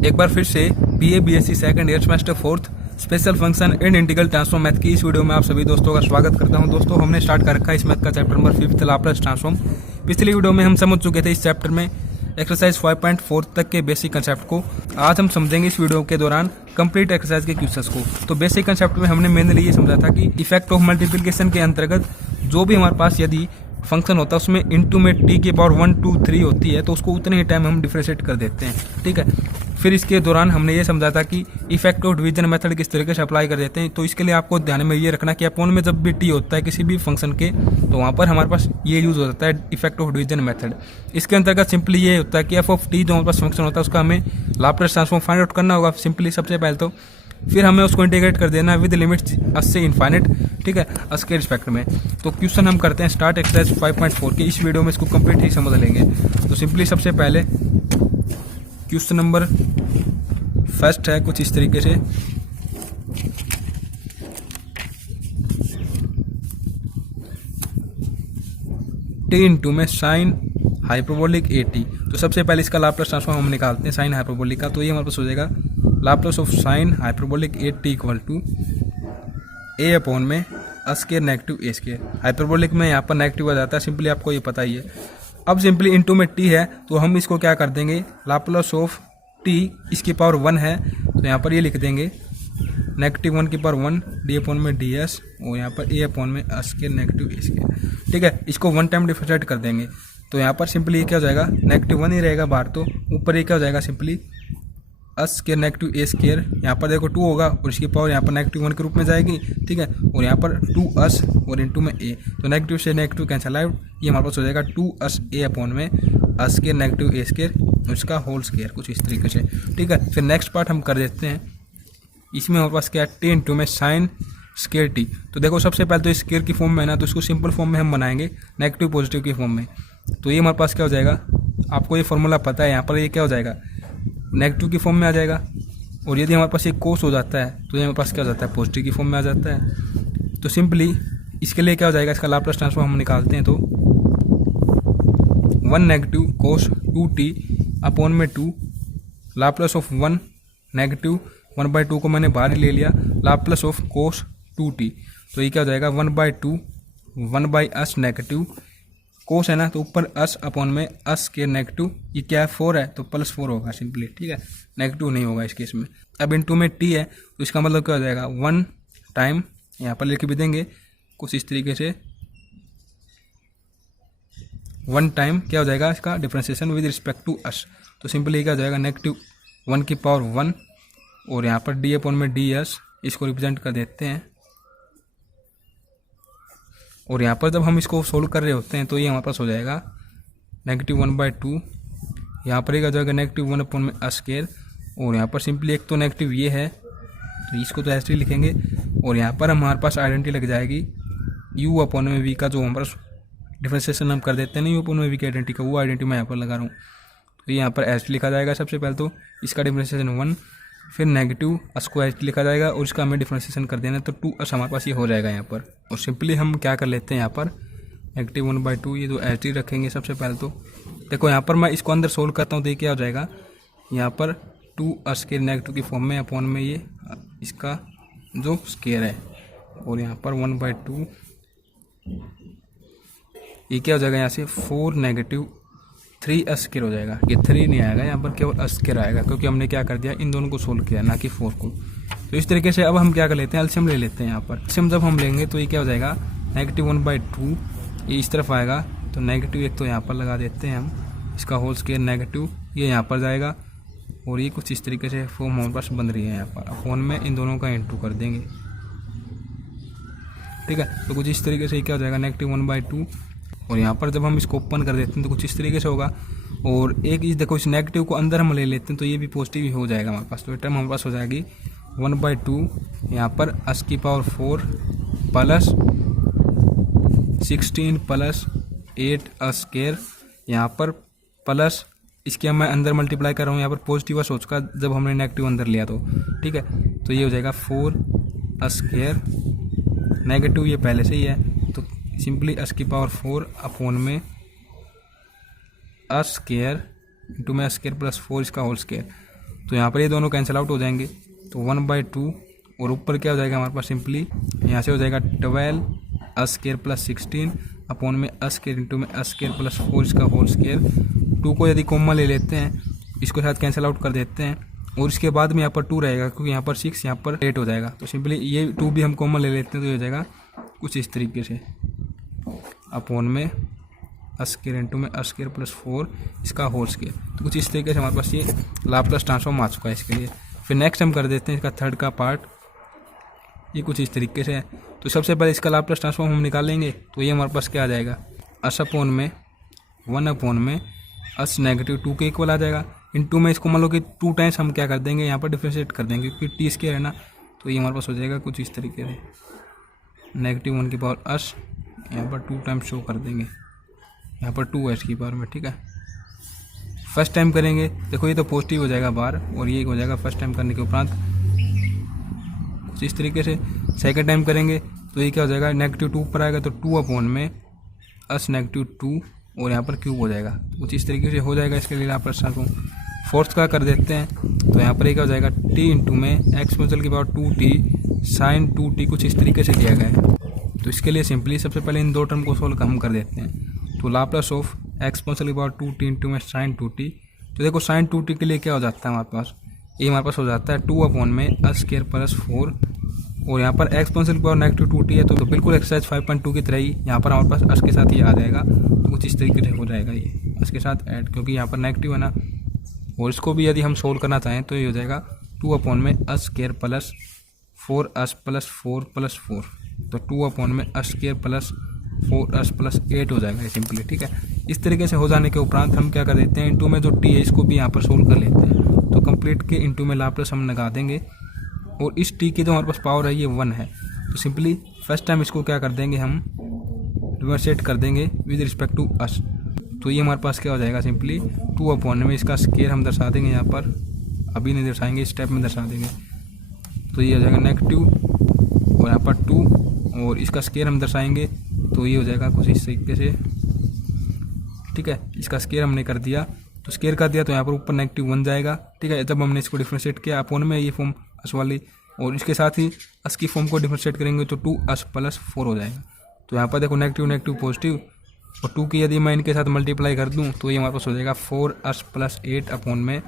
एक बार फिर से BA BSc second year semester 4th special function and integral transform math की इस वीडियो में आप सभी दोस्तों का स्वागत करता हूं। दोस्तों हमने स्टार्ट कर रखा है इस मैथ का चैप्टर नंबर 5 लाप्लास ट्रांसफॉर्म। पिछली वीडियो में हम समझ चुके थे इस चैप्टर में एक्सरसाइज 5.4 तक के बेसिक कंसेप्ट को। आज हम समझेंगे इस वीडियो के दौरान कंप्लीट एक्सरसाइज के क्वेश्चंस को। तो बेसिक कंसेप्ट में हमने मेनली ये समझा था कि इफेक्ट ऑफ मल्टीप्लिकेशन के अंतर्गत जो भी हमारे पास यदि फंक्शन होता है उसमें इनटू में टी के पावर 1 2 3 होती है तो उसको उतने ही टाइम हम डिफरेंशिएट कर देते हैं। ठीक है, फिर इसके दौरान हमने ये समझा था कि इफेक्ट ऑफ डिवीजन मेथड किस तरीके से अप्लाई कर देते हैं। तो इसके लिए आपको ध्यान में ये रखना कि अपॉन में जब भी टी होता है किसी भी फंक्शन के तो वहाँ पर हमारे पास ये यूज हो जाता है इफेक्ट ऑफ डिवीजन मेथड। इसके अंतर्गत सिंपली ये होता है कि एफ ऑफ टी जो हमारे पास फंक्शन होता है उसका हमें लाप्लास ट्रांसफॉर्म फाइंड आउट करना होगा सिंपली सबसे पहले तो। फिर हमें उसको इंटीग्रेट कर देना है विद लिमिट्स अस से इनफाइनाइट, ठीक है, अस के रिस्पेक्ट में। तो क्वेश्चन हम करते हैं स्टार्ट एक्सरसाइज 5.4 के। इस वीडियो में इसको कंप्लीट ही समझ लेंगे। तो सिंपली सबसे पहले क्वेश्चन नंबर फर्स्ट है कुछ इस तरीके से। टी इंटू में साइन हाइपरबोलिक ए टी। तो सबसे पहले इसका लाप्लास ट्रांसफॉर्म हम निकालते हैं साइन हाइपरबोलिक का। तो ये हमारे पास हो जाएगा Laplace of sine hyperbolic A T equal to A upon में square negative A square. Hyperbolic में यहाँ पर नेगेटिव आ जाता है, सिंपली आपको ये पता ही है। अब सिंपली इनटू में टी है तो हम इसको क्या कर देंगे, लाप्लास ऑफ टी इसकी पावर 1 है तो यहाँ पर ये लिख देंगे नेगेटिव 1 की पावर 1 डी अपॉन में डी एस और यहाँ पर ए अपॉन में स्क्वायर नेगेटिव ए स्क्वायर। ठीक है, इसको 1 टाइम डिफरेंशिएट कर देंगे तो यहाँ पर सिंपली ये क्या हो जाएगा, नेगेटिव 1 ही रहेगा बाहर, तो ऊपर ये क्या हो जाएगा simply square negative A square. यहाँ पर देखो 2 होगा और इसकी पावर यहाँ पर नेगेटिव 1 के रूप में जाएगी। ठीक है, और यहाँ पर 2s और इनटू में a, तो नेगेटिव से नेगेटिव कैंसिल आउट, ये हमारे पास हो जाएगा 2s a अपॉन में स्क्वायर नेगेटिव ए स्क्वायर उसका होल स्क्वायर कुछ इस तरीके से। ठीक है, फिर नेक्स्ट पार्ट हम कर देते हैं। इसमें हमारे पास क्या है, टी इंटू में साइन स्क्वायर टी। तो देखो सबसे पहले तो स्क्वायर की फॉर्म में है ना, तो इसको सिंपल फॉर्म में हम बनाएंगे नेगेटिव पॉजिटिव की फॉर्म में। तो ये हमारे पास क्या हो जाएगा, आपको ये फॉर्मूला पता है, यहाँ पर ये क्या हो जाएगा नेगेटिव की फॉर्म में आ जाएगा। और यदि हमारे पास एक कोस हो जाता है तो ये हमारे पास क्या हो जाता है, पॉजिटिव की फॉर्म में आ जाता है। तो सिंपली इसके लिए क्या हो जाएगा, इसका लाप्लास ट्रांसफॉर्म हम निकालते हैं तो 1 नेगेटिव कोस 2t अपॉन में 2 लाप्लास ऑफ 1 नेगेटिव 1/2 को मैंने बाहर ही ले लिया, लाप्लास ऑफ कोस 2t। तो ये क्या हो जाएगा 1/2 1/s नेगेटिव कोस है ना, तो ऊपर अस अपॉन में अस के नेगेटिव, ये क्या है 4 है तो +4 होगा सिंपली। ठीक है, नेगेटिव नहीं होगा इस केस में। अब इनटू में टी है तो इसका मतलब क्या हो जाएगा 1 टाइम, यहाँ पर लिख भी देंगे कुछ इस तरीके से 1 टाइम क्या हो जाएगा इसका differentiation with respect to S. तो सिंपली क्या हो जाएगा नेगेटिव 1 की पावर 1 और यहाँ पर डी अपॉन में डी एस, इसको रिप्रेजेंट कर देते हैं। और यहाँ पर जब हम इसको सोल्व कर रहे होते हैं तो ये हमारे पास हो जाएगा नेगेटिव 1/2, यहाँ पर एक आ जाएगा नेगेटिव 1 अपॉन में स्क्वायर। और यहाँ पर सिंपली एक तो नेगेटिव ये है तो इसको तो ऐसे ही लिखेंगे और यहाँ पर हमारे पास आइडेंटिटी लग जाएगी u अपॉन में v का, जो हमारे पास डिफरेंशिएशन हम कर देते हैं ना u अपॉन में v की आइडेंटिटी का, वो आइडेंटिटी मैं यहाँ पर लगा रहा हूँ। तो यहाँ पर ऐसे लिखा जाएगा सबसे पहले तो इसका डिफरेंशिएशन 1, फिर नेगेटिव अस को ऐसे लिखा जाएगा और इसका हमें डिफरेंशिएशन कर देना तो 2s हमारे पास ये हो जाएगा यहाँ पर। और सिंपली हम क्या कर लेते हैं यहाँ पर नेगेटिव 1/2 ये तो ऐसे ही रखेंगे सबसे पहले तो। देखो यहाँ पर मैं इसको अंदर सोल्व करता हूँ तो ये क्या हो जाएगा, यहाँ पर 2s के नेगेटिव की फॉर्म में अपॉन में ये इसका जो स्क्वायर है और यहाँ पर 1/2 ये क्या हो जाएगा यहाँ से 4 नेगेटिव 3s स्क्वायर हो जाएगा। ये 3 नहीं आएगा, यहाँ पर केवल s स्क्वायर आएगा क्योंकि हमने क्या कर दिया इन दोनों को सोल्व किया ना कि 4 को। तो इस तरीके से अब हम क्या कर लेते हैं, एलसीएम ले लेते हैं। यहाँ पर एलसीएम जब हम लेंगे तो ये क्या हो जाएगा नेगेटिव 1/2 ये इस तरफ आएगा तो नेगेटिव एक तो यहाँ पर लगा देते हैं हम, इसका होल स्क्वायर नेगेटिव ये यहाँ पर जाएगा और ये कुछ इस तरीके से फॉर्म हमारे पास बन रही है। यहाँ पर फोन में इन दोनों का इंटू कर देंगे। ठीक है, तो कुछ इस तरीके से क्या हो जाएगा नेगेटिव 1/2 और यहाँ पर जब हम इसको ओपन कर देते हैं तो कुछ इस तरीके से होगा। और एक इस देखो इस नेगेटिव को अंदर हम ले लेते हैं तो ये भी पॉजिटिव ही हो जाएगा हमारे पास। तो ये टर्म हमारे पास हो जाएगी 1/2 यहाँ पर s की पावर 4 प्लस 16 प्लस 8 स्क्वायर, यहाँ पर प्लस इसके मैं अंदर मल्टीप्लाई कर रहा हूँ, यहाँ पर पॉजिटिव सोच का जब हमने नेगेटिव अंदर लिया तो। ठीक है, तो ये हो जाएगा 4 स्क्वायर, नेगेटिव ये पहले से ही है तो सिंपली s की पावर 4 अपॉन में स्क्वायर इंटू में स्क्वायर प्लस 4 इसका होल स्क्वायर। तो यहाँ पर ये दोनों कैंसिल आउट हो जाएंगे, तो 1/2 और ऊपर क्या हो जाएगा हमारे पास सिंपली यहाँ से हो जाएगा 12 अ स्क्वायर प्लस 16 अपॉन में अ स्क्वायर इंटू में अ स्क्वायर प्लस 4 इसका होल स्क्वायर। 2 को यदि कॉमन ले लेते हैं, इसको साथ कैंसिल आउट कर देते हैं और इसके बाद में यहाँ पर 2 रहेगा क्योंकि यहाँ पर 6 यहाँ पर 8 हो जाएगा। तो सिंपली ये 2 भी हम कॉमन ले लेते हैं तो ये हो जाएगा कुछ इस तरीके से अपॉन में अ स्क्वायर इंटू में अ स्क्वायर प्लस 4 इसका होल स्क्वायर। तो कुछ इस तरीके से हमारे पास ये लाप्लास ट्रांसफॉर्म आ चुका है इसके लिए। फिर नेक्स्ट हम कर देते हैं इसका थर्ड का पार्ट, ये कुछ इस तरीके से है। तो सबसे पहले इसका लाप्लास ट्रांसफॉर्म हम निकालेंगे, तो ये हमारे पास क्या आ जाएगा अस अपॉन में 1 अपॉन में अस नेगेटिव 2 के इक्वल आ जाएगा। इंटू में इसको मान लो कि 2 टाइम्स हम क्या कर देंगे यहाँ पर डिफ्रेंशिएट कर देंगे क्योंकि टी स्क्वायर है ना, तो ये हमारे पास हो जाएगा कुछ इस तरीके से -1 की पावर अस, यहाँ पर 2 टाइम्स शो कर देंगे, यहाँ पर 2 एस की पावर में। ठीक है, फर्स्ट टाइम करेंगे, देखो ये तो पॉजिटिव हो जाएगा बार और ये हो जाएगा फर्स्ट टाइम करने के उपरांत कुछ इस तरीके से। सेकंड टाइम करेंगे तो ये क्या हो जाएगा -2 ऊपर आएगा तो 2 अपॉन में अस -2 और यहाँ पर क्यूब हो जाएगा, कुछ इस तरीके से हो जाएगा इसके लिए लाप्लास ट्रांसफॉर्म। फोर्थ का कर देते हैं, तो यहाँ पर ये क्या हो जाएगा t इंटू में एक्सपोनेंशियल की पावर 2t साइन 2t कुछ इस तरीके से दिया गया है। तो इसके लिए सिंपली सबसे पहले इन दो टर्म को सोल्व हम कर देते हैं। तो लाप्लास ऑफ एक्सपोनेंशियल की पावर 2t इंटू में साइन 2t, तो देखो साइन 2t के लिए क्या हो जाता है हमारे पास, ये हमारे पास हो जाता है 2 अपॉन में अ स्क्वायर प्लस 4 और यहाँ पर एक्सपोनेंशियल की पावर -2t है तो बिल्कुल एक्सरसाइज 5.2 की तरह ही यहाँ पर हमारे पास अस के साथ ये आ जाएगा। तो कुछ इस तरीके से हो जाएगा ये अस के साथ ऐड, क्योंकि यहाँ पर नेगेटिव है ना। और इसको भी यदि हम सोल्व करना चाहें तो ये हो जाएगा 2 अपॉन में a square plus 4 us plus 4 plus 4, तो 2 अपॉन में a square plus 4 us plus 8 हो जाएगा ये सिंपली। ठीक है, इस तरीके से हो जाने के उपरांत हम क्या कर देते हैं इंटू में जो टी है इसको भी यहाँ पर सोल्व कर लेते हैं। तो कंप्लीट के इंटू में लाप्लास हम लगा देंगे और इस टी की जो हमारे पास पावर है ये 1 है। तो सिंपली फर्स्ट टाइम इसको क्या कर देंगे हम डिफरेंशिएट कर देंगे विद रिस्पेक्ट टू अस, तो ये हमारे पास क्या हो जाएगा सिंपली 2 अपॉन में इसका स्क्वायर हम दर्शा देंगे, यहाँ पर अभी नहीं दर्शाएंगे, इस स्टेप में दर्शा देंगे। तो ये हो जाएगा नेगेटिव और यहाँ पर 2 और इसका स्क्वायर हम दर्शाएंगे तो ये हो जाएगा कुछ इस तरीके से। ठीक है, इसका स्क्वायर हमने कर दिया, तो स्क्वायर कर दिया तो यहाँ पर ऊपर -1 जाएगा। ठीक है, जब हमने इसको डिफरेंशिएट किया अपॉन में ये फॉर्म अस वाली और इसके साथ ही अस की फॉर्म को डिफरेंशिएट करेंगे तो 2 अस प्लस 4 हो जाएगा। तो यहाँ पर देखो नेगेटिव पॉजिटिव और 2 की यदि मैं इनके साथ मल्टीप्लाई कर दूँ तो ये हमारे पास हो जाएगा 4 अस प्लस 8 अपॉन में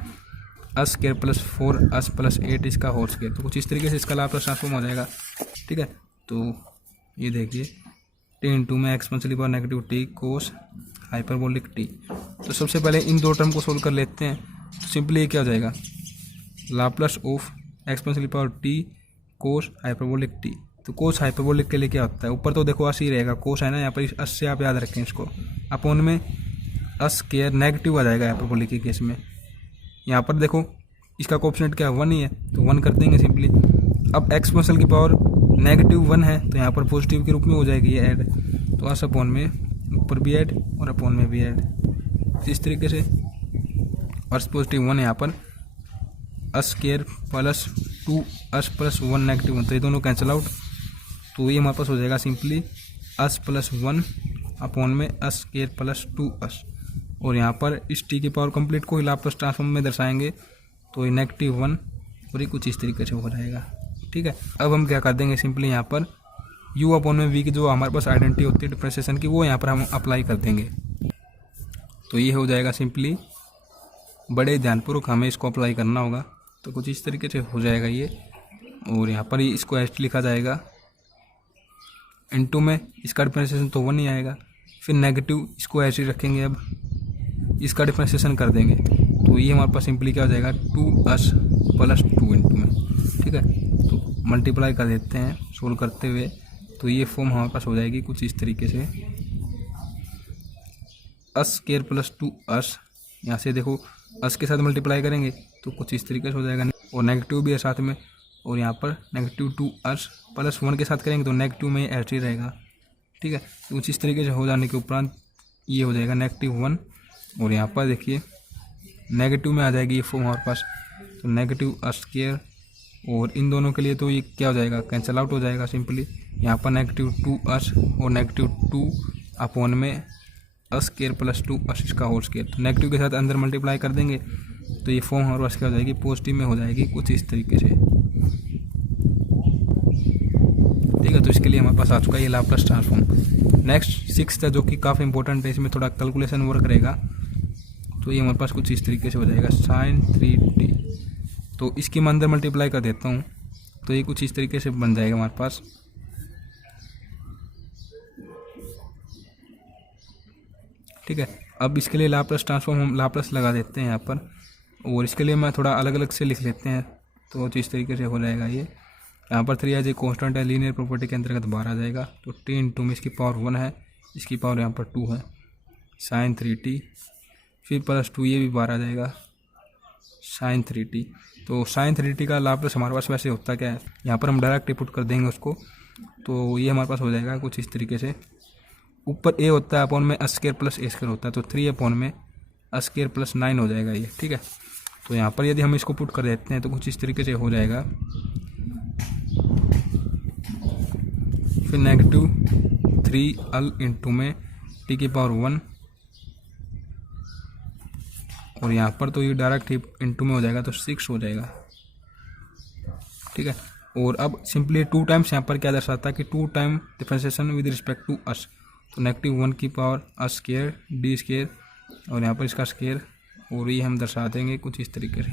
अस स्क्वायर प्लस 4 अस प्लस 8 इसका होल स्क्वायर। तो कुछ इस तरीके से इसका लाप्लास ट्रांसफॉर्म हो जाएगा। ठीक है, तो ये देखिए t इंटू में एक्सपोनेंशियल की power -t cos hyperbolic t। तो सबसे पहले इन दो टर्म को सोल्व कर लेते हैं। तो सिंपली ये क्या हो जाएगा लाप्लास ऑफ एक्सपोनेंशियल की power t cos hyperbolic t। तो कोस हाइपरबोलिक के लिए क्या होता है, ऊपर तो देखो अस ही रहेगा, कोस है ना यहाँ पर, इस अस से आप याद रखें इसको, अपॉन में अस स्क्वायर नेगेटिव आ जाएगा हाइपरबोलिक के केस में। यहाँ पर देखो इसका कोएफिशिएंट क्या 1 ही है तो 1 कर देंगे सिंपली। अब एक्सपोनेंशियल की पावर -1 है तो यहाँ पर पॉजिटिव के रूप में हो जाएगी ये ऐड, तो अस अपॉन में ऊपर भी ऐड और अपॉन में भी ऐड इस तरीके से। और पॉजिटिव 1 यहाँ पर अस स्क्वायर प्लस 2 अस प्लस 1 -1, तो ये दोनों कैंसिल आउट, तो ये हमारे पास हो जाएगा सिंपली अस प्लस 1 अपॉन में अस स्क्वायर प्लस 2 अस। और यहाँ पर इस टी की पावर कंप्लीट को ही लाप्लास ट्रांसफॉर्म में दर्शाएंगे तो ये -1 और ये कुछ इस तरीके से हो जाएगा। ठीक है, अब हम क्या कर देंगे सिंपली यहाँ पर u अपॉन में v की जो हमारे पास आइडेंटिटी होती है डिफरेंशिएशन की वो यहाँ पर हम अप्लाई कर देंगे। तो ये हो जाएगा सिंपली, बड़े ध्यानपूर्वक हमें इसको अप्लाई करना होगा। तो कुछ इस तरीके से हो जाएगा ये, और यहाँ पर ही इसको एच लिखा जाएगा इनटू में इसका डिफरेंशिएशन तो 1 ही आएगा, फिर नेगेटिव इसको ऐसे ही रखेंगे, अब इसका डिफरेंशिएशन कर देंगे तो ये हमारे पास सिंपली क्या हो जाएगा 2 अस प्लस 2 इंटू में। ठीक है, तो मल्टीप्लाई कर देते हैं सोल्व करते हुए, तो ये फॉर्म हमारे पास हो जाएगी कुछ इस तरीके से अस स्क्वायर प्लस 2 अस। यहाँ से देखो अस के साथ मल्टीप्लाई करेंगे तो कुछ इस तरीके से हो जाएगा, और नेगेटिव भी है साथ में, और यहाँ पर -2 अस प्लस 1 के साथ करेंगे तो नेगेटिव में ऐसे ही रहेगा। ठीक है, तो कुछ इस तरीके से हो जाने के उपरांत ये हो जाएगा -1, और यहाँ पर देखिए नेगेटिव में आ जाएगी ये फॉर्म हमारे पास, तो नेगेटिव अस स्क्वायर, और इन दोनों के लिए तो ये क्या हो जाएगा कैंसिल आउट हो जाएगा सिंपली। यहाँ पर -2 अस और -2 अपॉन में अस स्क्वायर प्लस 2 अस इसका होल स्क्वायर, तो नेगेटिव के साथ अंदर मल्टीप्लाई कर देंगे तो ये फॉर्म हमारे पास क्या हो जाएगी, पॉजिटिव में हो जाएगी कुछ इस तरीके से। ठीक है, तो इसके लिए हमारे पास आ चुका है ये लाप्लास ट्रांसफॉर्म। नेक्स्ट 6th है जो कि काफ़ी इंपॉर्टेंट है, इसमें थोड़ा कैलकुलेशन वर्क रहेगा। तो ये हमारे पास कुछ इस तरीके से हो जाएगा sin 3t। तो इसकी मैं अंदर मल्टीप्लाई कर देता हूँ, तो ये कुछ इस तरीके से बन जाएगा हमारे पास। ठीक है, अब इसके लिए लाप्लास ट्रांसफॉर्म हम लाप्लास लगा देते हैं यहाँ पर, और इसके लिए मैं थोड़ा अलग अलग से लिख लेते हैं। तो इस तरीके से हो जाएगा ये। यहाँ पर 3 जो कॉन्स्टेंट है लीनियर प्रॉपर्टी के अंतर्गत बाहर आ जाएगा। तो t इंटू में इसकी पावर 1 है, इसकी पावर यहाँ पर 2 है, sin 3t, फिर प्लस 2 ये भी बाहर आ जाएगा sin 3t। तो sin 3t का लाप्लास हमारे पास वैसे होता क्या है, यहाँ पर हम डायरेक्ट पुट कर देंगे उसको। तो ये हमारे पास हो जाएगा कुछ इस तरीके से। ऊपर a होता है अपॉन में a square plus a square होता है, तो 3 अपॉन में a स्क्वायर प्लस 9 हो जाएगा ये। ठीक है, तो यहाँ पर यदि हम इसको पुट कर देते हैं तो कुछ इस तरीके से हो जाएगा। फिर -3 इंटू में t की पावर 1, और यहाँ पर तो ये डायरेक्ट ही इंटू में हो जाएगा, तो 6 हो जाएगा। ठीक है, और अब सिंपली 2 टाइम्स यहाँ पर क्या दर्शाता है कि 2 time differentiation with respect to S. तो -1 की power a square d square, और यहाँ पर इसका स्क्वायर, और ये हम दर्शा देंगे कुछ इस तरीके से।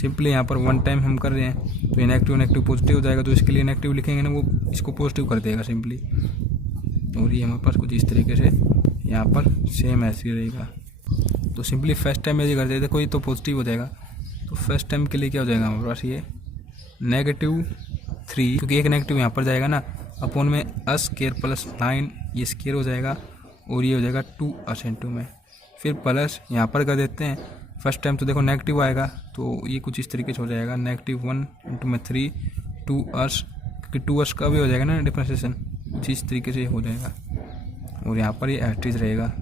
सिंपली यहाँ पर 1 टाइम हम कर रहे हैं, तो नेगेटिव नेगेटिव पॉजिटिव हो जाएगा, तो इसके लिए नेगेटिव लिखेंगे ना, वो इसको पॉजिटिव कर देगा सिंपली। और ये हमारे पास कुछ इस तरीके से यहाँ पर सेम ऐसे रहेगा। तो सिंपली फर्स्ट टाइम यदि कर देते कोई तो पॉजिटिव हो जाएगा। तो फर्स्ट टाइम के लिए क्या हो जाएगा हमारे पास ये -3, क्योंकि एक नेगेटिव यहाँ पर जाएगा ना, अपॉन में a स्क्वायर प्लस 9 ये स्क्वायर हो जाएगा, और ये हो जाएगा 2 इंटू में, फिर प्लस यहाँ पर कर देते हैं। फर्स्ट टाइम तो देखो नेगेटिव आएगा, तो ये कुछ इस तरीके से हो जाएगा -1 इंटू में 3 2 क्योंकि 2 का भी हो जाएगा ना डिफरेंशिएशन, कुछ इस तरीके से हो जाएगा। और यहाँ पर ये एस्ट्रीज रहेगा,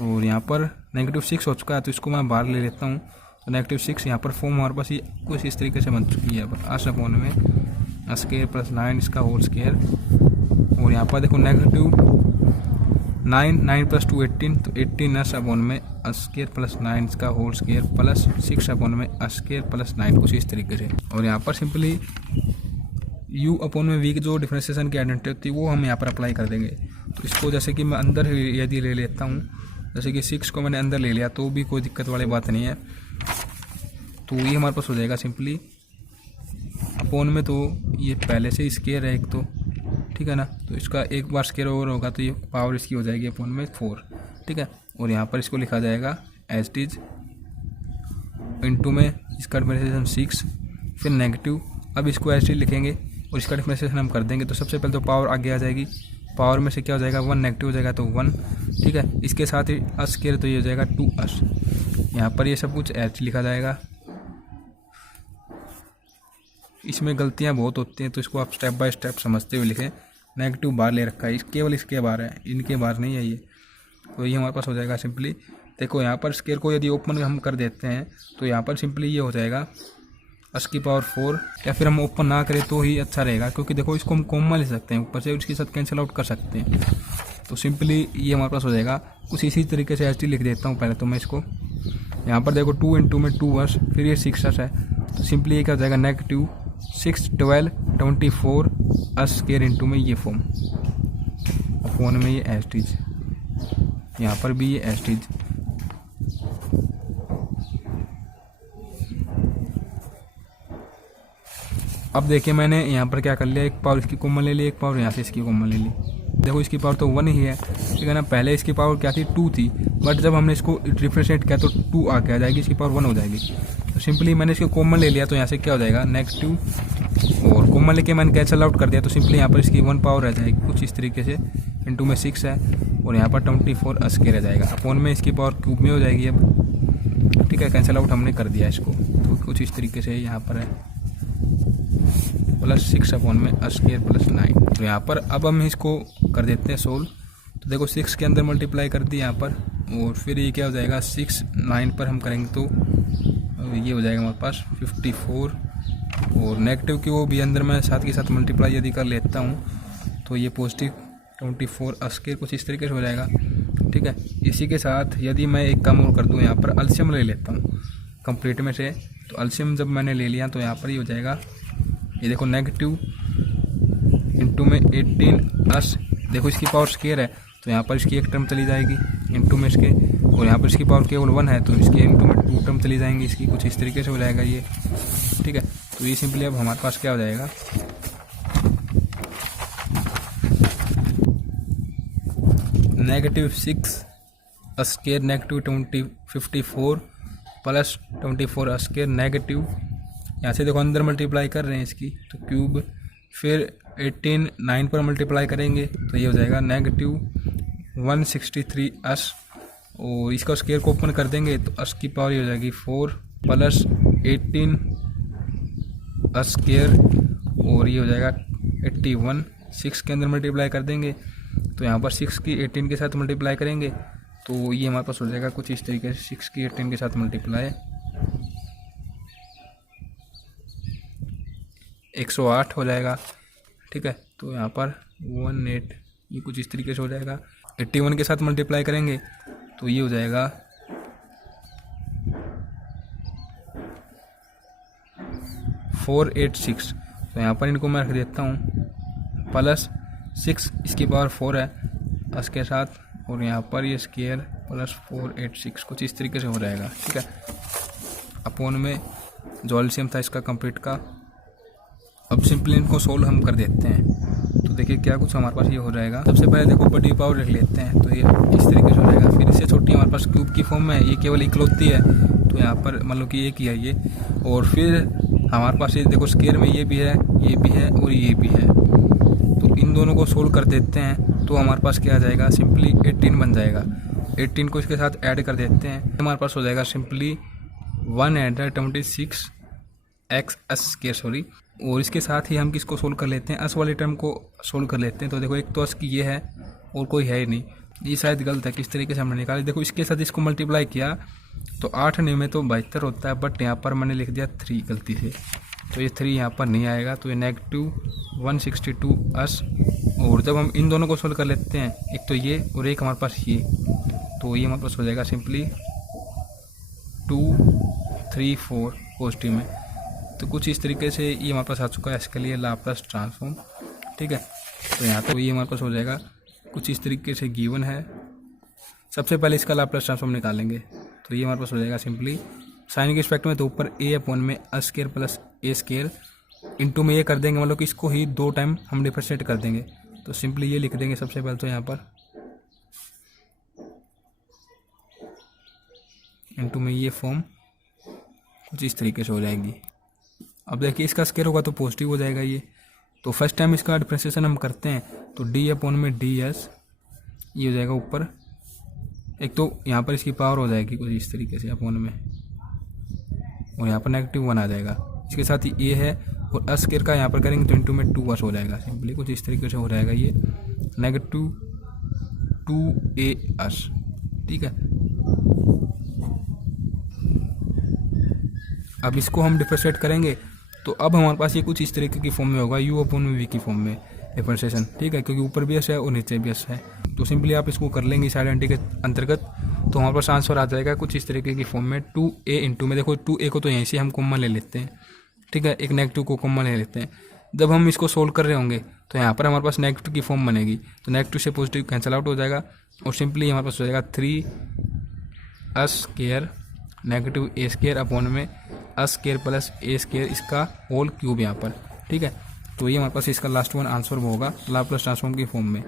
और यहाँ पर -6 हो चुका है, तो इसको मैं बाहर ले लेता हूँ। तो -6 यहाँ पर फॉर्म हमारे पास ये कुछ इस तरीके से बन चुकी है, अस अपॉन में a स्क्वायर प्लस 9 इसका होल स्क्वायर, और यहाँ पर देखो -9 प्लस 2 18, तो 18 अस अपॉन में a स्क्वायर प्लस 9 इसका होल स्क्वायर प्लस 6 अपॉन में a स्क्वायर प्लस 9 कुछ इस तरीके से। और यहाँ पर सिंपली u अपॉन में v की जो डिफरेंशिएशन की आइडेंटिटी होती है वो हम यहाँ पर अप्लाई कर देंगे। तो इसको जैसे कि मैं अंदर यदि ले लेता हूँ, जैसे कि 6 को मैंने अंदर ले लिया, तो भी कोई दिक्कत वाली बात नहीं है। तो ये हमारे पास हो जाएगा सिंपली अपॉन में, तो ये पहले से स्क्वायर है एक, तो ठीक है ना, तो इसका एक बार स्क्वायर ओवर होगा, तो ये पावर इसकी हो जाएगी अपॉन में 4। ठीक है, और यहाँ पर इसको लिखा जाएगा एज इट इज इंटू में इसका डिफरेंशिएशन 6, फिर नेगेटिव। अब इसको एज इट इज लिखेंगे और इसका डिफरेंशिएशन हम कर देंगे। तो सबसे पहले तो पावर आगे आ जाएगी, पावर में से क्या हो जाएगा 1 नेगेटिव हो जाएगा, तो 1। ठीक है, इसके साथ ही a स्क्वायर, तो ये हो जाएगा 2 यहाँ पर ये सब कुछ एच लिखा जाएगा। इसमें गलतियाँ बहुत होती हैं, तो इसको आप स्टेप बाय स्टेप समझते हुए लिखें। नेगेटिव बार ले रखा है, केवल इसके बार है, इनके बार नहीं है ये। तो ये हमारे पास हो जाएगा सिंपली। देखो यहाँ पर स्क्वायर को यदि ओपन हम कर देते हैं, तो यहाँ पर सिंपली ये हो जाएगा s की पावर 4, या फिर हम ओपन ना करें तो ही अच्छा रहेगा, क्योंकि देखो इसको हम कॉमन ले सकते हैं ऊपर से, उसके साथ कैंसिल आउट कर सकते हैं। तो सिंपली ये हमारे पास हो जाएगा कुछ इसी तरीके से। एच लिख देता हूँ पहले तो मैं इसको। यहाँ पर देखो 2 इंटू में 2 फिर ये 6 है, तो सिंपली ये क्या हो जाएगा -6 12 24 a स्क्वायर इंटू में ये फॉर्म फोन में ये एस्टीज, यहाँ पर भी ये एस्टीज। अब देखिए मैंने यहाँ पर क्या कर लिया, एक पावर इसकी कॉमन ले ली, एक पावर यहाँ से इसकी कॉमन ले ली। देखो इसकी पावर तो 1 ही है, ठीक है ना। पहले इसकी पावर क्या थी 2 थी, बट जब हमने इसको डिफरेंशिएट किया तो 2 आके आ जाएगी, इसकी पावर 1 हो जाएगी। तो सिंपली मैंने इसको कॉमन ले लिया, तो यहाँ से क्या हो जाएगा नेगेटिव, और कॉमन लेके मैंने कैंसिल आउट कर दिया, तो सिंपली यहाँ पर इसकी 1 पावर रह जाएगी कुछ इस तरीके से, इंटू में 6 है, और यहाँ पर 24 अस्के रह जाएगा। अपोन में इसकी पावर क्यूब में हो जाएगी अब, ठीक है। कैंसिल आउट हमने कर दिया इसको, तो कुछ इस तरीके से यहाँ पर है +6 अपॉन में अस्केयर +9। तो यहाँ पर अब हम इसको कर देते हैं सोल्व। तो देखो 6 के अंदर मल्टीप्लाई कर दी यहाँ पर, और फिर ये क्या हो जाएगा 6 9 पर हम करेंगे तो ये हो जाएगा हमारे पास 54, और नेगेटिव की वो भी अंदर मैं साथ के साथ मल्टीप्लाई यदि कर लेता हूँ तो ये पॉजिटिव 24 अस्केयर कुछ इस तरीके से हो जाएगा, ठीक है। इसी के साथ यदि मैं एक काम और कर दूँ, यहाँ पर एलसीएम ले लेता हूँ कंप्लीट में से। तो एलसीएम जब मैंने ले लिया तो यहाँ पर ही हो जाएगा, ये देखो नेगेटिव इंटू में 18 देखो इसकी पावर स्केयर है तो यहाँ पर इसकी एक टर्म चली जाएगी इंटू में इसके, और यहाँ पर इसकी पावर केवल 1 है तो इसके इंटू में 2 टर्म चली जाएंगी इसकी। कुछ इस तरीके से हो जाएगा ये, ठीक है। तो ये सिंपली अब हमारे पास क्या हो जाएगा, -6 square negative 54 plus 24 square negative, यहाँ से देखो अंदर मल्टीप्लाई कर रहे हैं इसकी तो क्यूब, फिर 18 9 पर मल्टीप्लाई करेंगे तो ये हो जाएगा -163 s, और इसका स्केयर को ओपन कर देंगे तो s की पावर ये हो जाएगी 4 प्लस 18 स्केयर, और ये हो जाएगा 81। 6 के अंदर मल्टीप्लाई कर देंगे तो यहाँ पर 6 की 18 के साथ मल्टीप्लाई करेंगे तो ये हमारे पास हो जाएगा कुछ इस तरीके से, 6 की 18 के साथ मल्टीप्लाई 108 हो जाएगा, ठीक है। तो यहाँ पर 18 ये कुछ इस तरीके से हो जाएगा। 81 के साथ मल्टीप्लाई करेंगे तो ये हो जाएगा 486। तो यहाँ पर इनको मैं रख देता हूँ प्लस 6 इसकी पावर 4 है इसके साथ, और यहाँ पर ये स्केयर प्लस 486 कुछ इस तरीके से हो जाएगा, ठीक है। अपोन में जो एलसीएम था इसका कंप्लीट का। अब सिंपली इनको सोल्व हम कर देते हैं तो देखिए क्या कुछ हमारे पास ये हो जाएगा। सबसे पहले देखो बड़ी पावर रख लेते हैं तो ये इस तरीके से हो जाएगा। फिर इससे छोटी हमारे पास क्यूब की फॉर्म में, ये केवल इकलौती है तो यहाँ पर मान लो कि एक ही है ये, और फिर हमारे पास ये देखो स्केयर में ये भी है, ये भी है और ये भी है। तो इन दोनों को सोल्व कर देते हैं तो हमारे पास क्या आ जाएगा, सिंपली 18 बन जाएगा। 18 को इसके साथ ऐड कर देते हैं, हमारे पास हो जाएगा सिंपली 126 एक्स स्केयर सॉरी। और इसके साथ ही हम किसको सोल्व कर लेते हैं, अस वाले टर्म को सोल्व कर लेते हैं। तो देखो एक तो अस की ये है और कोई है ही नहीं, ये शायद गलत है, किस तरीके से हमने निकाला। देखो इसके साथ इसको मल्टीप्लाई किया तो 8 9 में तो 72 होता है, बट यहाँ पर मैंने लिख दिया 3 गलती से, तो ये 3 यहाँ पर नहीं आएगा। तो ये -162 अस, और जब हम इन दोनों को सोल्व कर लेते हैं, एक तो ये और एक हमारे पास ये, तो ये हमारे पास हो जाएगा सिंपली 2 3 4 पॉजिटिव में। तो कुछ इस तरीके से ये हमारे पास आ चुका है इसके लिए लाप्लास ट्रांसफॉर्म, ठीक है। तो यहाँ तो ये हमारे पास हो जाएगा कुछ इस तरीके से गिवन है। सबसे पहले इसका लाप्लास ट्रांसफॉर्म निकालेंगे तो ये हमारे पास हो जाएगा सिंपली साइन के रिस्पेक्ट में, तो ऊपर a अपॉन में a square plus a square into में ये कर देंगे, मतलब कि इसको ही 2 टाइम हम डिफरेंशिएट कर देंगे। तो सिंपली ये लिख देंगे सबसे पहले तो यहाँ पर इंटू में ये फॉर्म कुछ इस तरीके से हो जाएगी। अब देखिए इसका स्केयर होगा तो पॉजिटिव हो जाएगा ये। तो फर्स्ट टाइम इसका डिफरेंशिएशन हम करते हैं तो d अपॉन में ds ये हो जाएगा ऊपर, एक तो यहाँ पर इसकी पावर हो जाएगी कुछ इस तरीके से अपॉन में, और यहाँ पर -1 आ जाएगा। इसके साथ ही a है और a स्केयर का यहाँ पर करेंगे तो इंटू में 2 हो जाएगा, सिंपली कुछ इस तरीके से हो जाएगा ये -2a, ठीक है। अब इसको हम डिफरेंशिएट करेंगे तो अब हमारे पास ये कुछ इस तरीके की फॉर्म में होगा, u अपॉन में v की फॉर्म में डिफरेंशिएशन, ठीक है, क्योंकि ऊपर भी s है और नीचे भी s है। तो सिंपली आप इसको कर लेंगे इस आइडेंटिटी के अंतर्गत, तो हमारे पास आंसर आ जाएगा कुछ इस तरीके की फॉर्म में 2a इंटू में, देखो 2a को तो यहीं से हम कॉमन ले लेते हैं, ठीक है, एक नेगेटिव को कॉमन ले लेते हैं। जब हम इसको सोल्व कर रहे होंगे तो यहाँ पर हमारे पास नेगेटिव की फॉर्म बनेगी, तो नेगेटिव से पॉजिटिव कैंसिल आउट हो जाएगा और सिंपली हमारे पास हो जाएगा 3a square negative a square upon में a square plus a square इसका होल क्यूब यहाँ पर, ठीक है। तो ये हमारे पास इसका लास्ट वन आंसर वो होगा लाप्लास ट्रांसफॉर्म की फॉर्म में।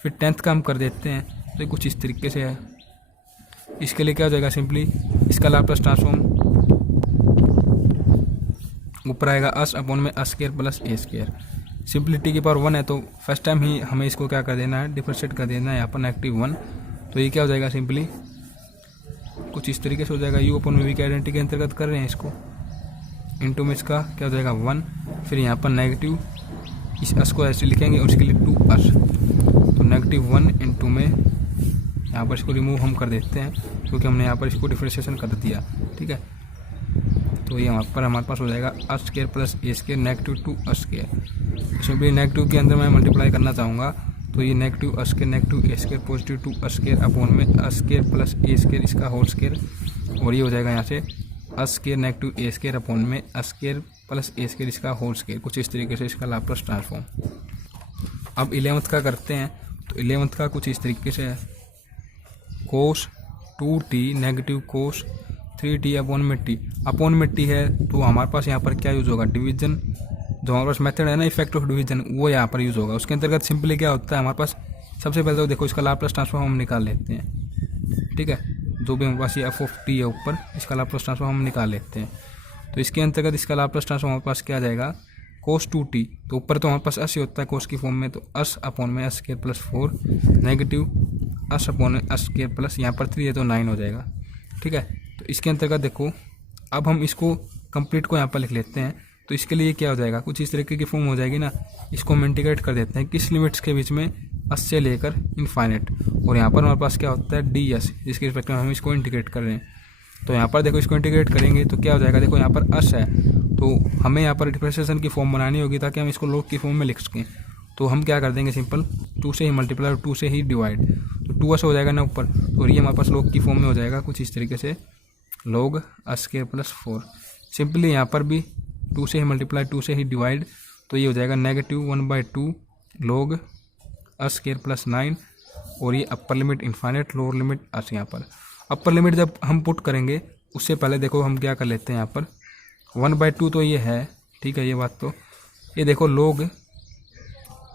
फिर 10th का हम कर देते हैं तो ये कुछ इस तरीके से है। इसके लिए क्या हो जाएगा, सिंपली इसका लाप्लास ट्रांसफॉर्म ऊपर आएगा अस अपॉन में a square plus a square, सिंपलिटी की पावर 1 है तो फर्स्ट टाइम ही हमें इसको क्या कर देना है, डिफरेंशिएट कर देना है यहाँ पर -1। तो ये क्या हो जाएगा, सिंपली कुछ इस तरीके से हो जाएगा, u अपॉन में v की आइडेंटिटी के अंतर्गत कर रहे हैं इसको, इंटू में इसका क्या हो जाएगा 1, फिर यहाँ पर नेगेटिव इस अस को ऐसे लिखेंगे और इसके लिए 2 अस, तो -1 इंटू में यहाँ पर इसको रिमूव हम कर देते हैं क्योंकि हमने यहाँ पर इसको डिफरेंशिएशन कर दिया, ठीक है। तो ये यहाँ पर हमारे पास हो जाएगा a square plus a square -2 a square. Simply negative के अंदर मैं मल्टीप्लाई करना चाहूँगा तो ये negative a square positive 2 upon में a प्लस a इसका होल स्केयर, और ये हो जाएगा यहाँ से a नेगेटिव a अपॉन में a प्लस a इसका होल स्केयर। कुछ इस तरीके से इसका लाप्लास ट्रांसफॉर्म। अब 11th का करते हैं, तो 11th का कुछ इस तरीके से है, कोस 2t नेगेटिव कोस 3t अपॉन में t है, तो हमारे पास यहाँ पर क्या यूज़ होगा, डिवीजन। जो हमारे पास मेथड है ना इफेक्ट ऑफ डिवीजन, वो यहाँ पर यूज़ होगा। उसके अंतर्गत सिंपली क्या होता है हमारे पास, सबसे पहले तो देखो इसका लाप्लास ट्रांसफॉर्म हम निकाल लेते हैं। ठीक है, जो भी हमारे पास ये f ऑफ t है ऊपर, इसका लाप्लास ट्रांसफॉर्म हम निकाल लेते हैं। तो इसके अंतर्गत इसका लाप्लास ट्रांसफॉर्म हमारे पास क्या आ जाएगा, कोस 2t। तो ऊपर तो हमारे पास अस ही होता है कोस की फॉर्म में, तो अस अपॉन में s स्क्वायर प्लस 4 नेगेटिव अस अपॉन में s स्क्वायर प्लस यहाँ पर 3 है तो 9 हो जाएगा। ठीक है, तो इसके अंतर्गत देखो अब हम इसको कंप्लीट को यहाँ पर लिख लेते हैं। तो इसके लिए क्या हो जाएगा, कुछ इस तरीके की फॉर्म हो जाएगी ना। इसको हम इंटीग्रेट कर देते हैं किस लिमिट्स के बीच में, अस से लेकर इनफाइनेट, और यहाँ पर हमारे पास क्या होता है डी एस, जिसके रिस्पेक्ट में हम इसको इंटीग्रेट कर रहे हैं। तो यहाँ पर देखो इसको इंटीग्रेट करेंगे तो क्या हो जाएगा, देखो यहाँ पर अस है, तो हमें यहाँ पर डिफरेंशिएशन की फॉर्म बनानी होगी ताकि हम इसको लॉग की फॉर्म में लिख सकें। तो हम क्या कर देंगे, सिंपल 2 से ही मल्टीप्लाई और 2 से ही डिवाइड, तो 2s हो जाएगा ना ऊपर, तो ये हमारे पास लॉग की फॉर्म में हो जाएगा कुछ इस तरीके से, लॉग a² प्लस 4। सिंपली यहाँ पर भी 2 से ही मल्टीप्लाई 2 से ही डिवाइड, तो ये हो जाएगा नेगेटिव 1/2 लॉग a² प्लस 9, और ये upper limit infinite lower limit s. यहाँ पर अपर लिमिट जब हम पुट करेंगे उससे पहले देखो हम क्या कर लेते हैं, यहाँ पर 1/2 तो ये है, ठीक है ये बात। तो ये देखो लोग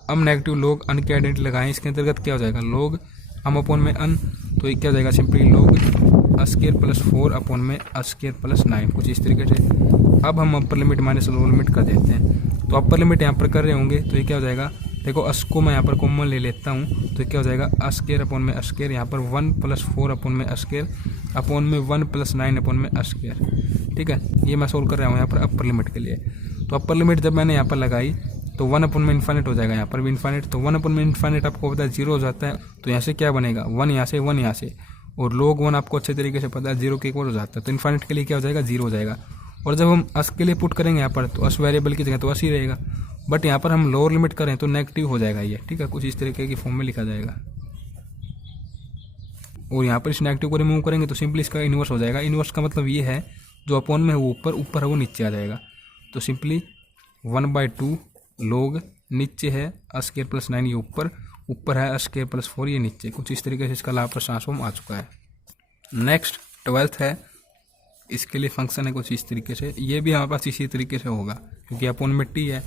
अम नेगेटिव लोग अन की आइडेंटिटी लगाएं, इसके अंतर्गत क्या हो जाएगा, लोग अम अपॉन में अन, तो ये क्या हो जाएगा सिंपली लोग a² प्लस 4 अपॉन में a² प्लस 9, कुछ इस तरीके से। अब हम upper limit minus lower limit कर देते हैं। तो अपर लिमिट यहाँ पर कर रहे होंगे, तो ये क्या हो जाएगा, देखो अस को मैं यहाँ पर कॉमन ले लेता हूँ, तो क्या हो जाएगा a² अपॉन में a², यहाँ पर 1 प्लस 4 अपॉन में a² अपॉन में 1 प्लस 9 अपॉन में a²। ठीक है, ये मैं सोल्व कर रहा हूँ यहाँ पर अपर लिमिट के लिए। तो अपर लिमिट जब मैंने यहाँ पर लगाई तो 1 अपॉन में इन्फाइनेट हो जाएगा, यहाँ पर भी इन्फाइनेट, तो 1 अपॉन में इन्फाइनेट आपको पता है 0 हो जाता है। तो यहाँ से क्या बनेगा, 1 यहाँ से 1 यहाँ से, और log 1 आपको अच्छे तरीके से पता है 0 के इक्वल हो जाता है। तो इन्फाइनेट के लिए क्या हो जाएगा, 0 हो जाएगा। और जब हम अस के लिए पुट करेंगे यहाँ पर, तो अस वेरिएबल की जगह तो अस ही रहेगा, बट यहाँ पर हम लोअर लिमिट करें तो नेगेटिव हो जाएगा ये। ठीक है, कुछ इस तरीके की फॉर्म में लिखा जाएगा। और यहाँ पर इस नेगेटिव को रिमूव करेंगे तो सिंपली इसका इन्वर्स हो जाएगा। इन्वर्स का मतलब ये है जो अपॉन में है वो ऊपर, ऊपर है वो नीचे आ जाएगा। तो सिंपली 1/2 लोग नीचे है a² प्लस 9, ये ऊपर, ऊपर है a² प्लस 4 ये नीचे। कुछ इस तरीके से इसका लाप्लास ट्रांसफॉर्म आ चुका है। नेक्स्ट 12th है, इसके लिए फंक्शन है कुछ इस तरीके से। ये भी हमारे पास इसी तरीके से होगा क्योंकि अपॉन में t है।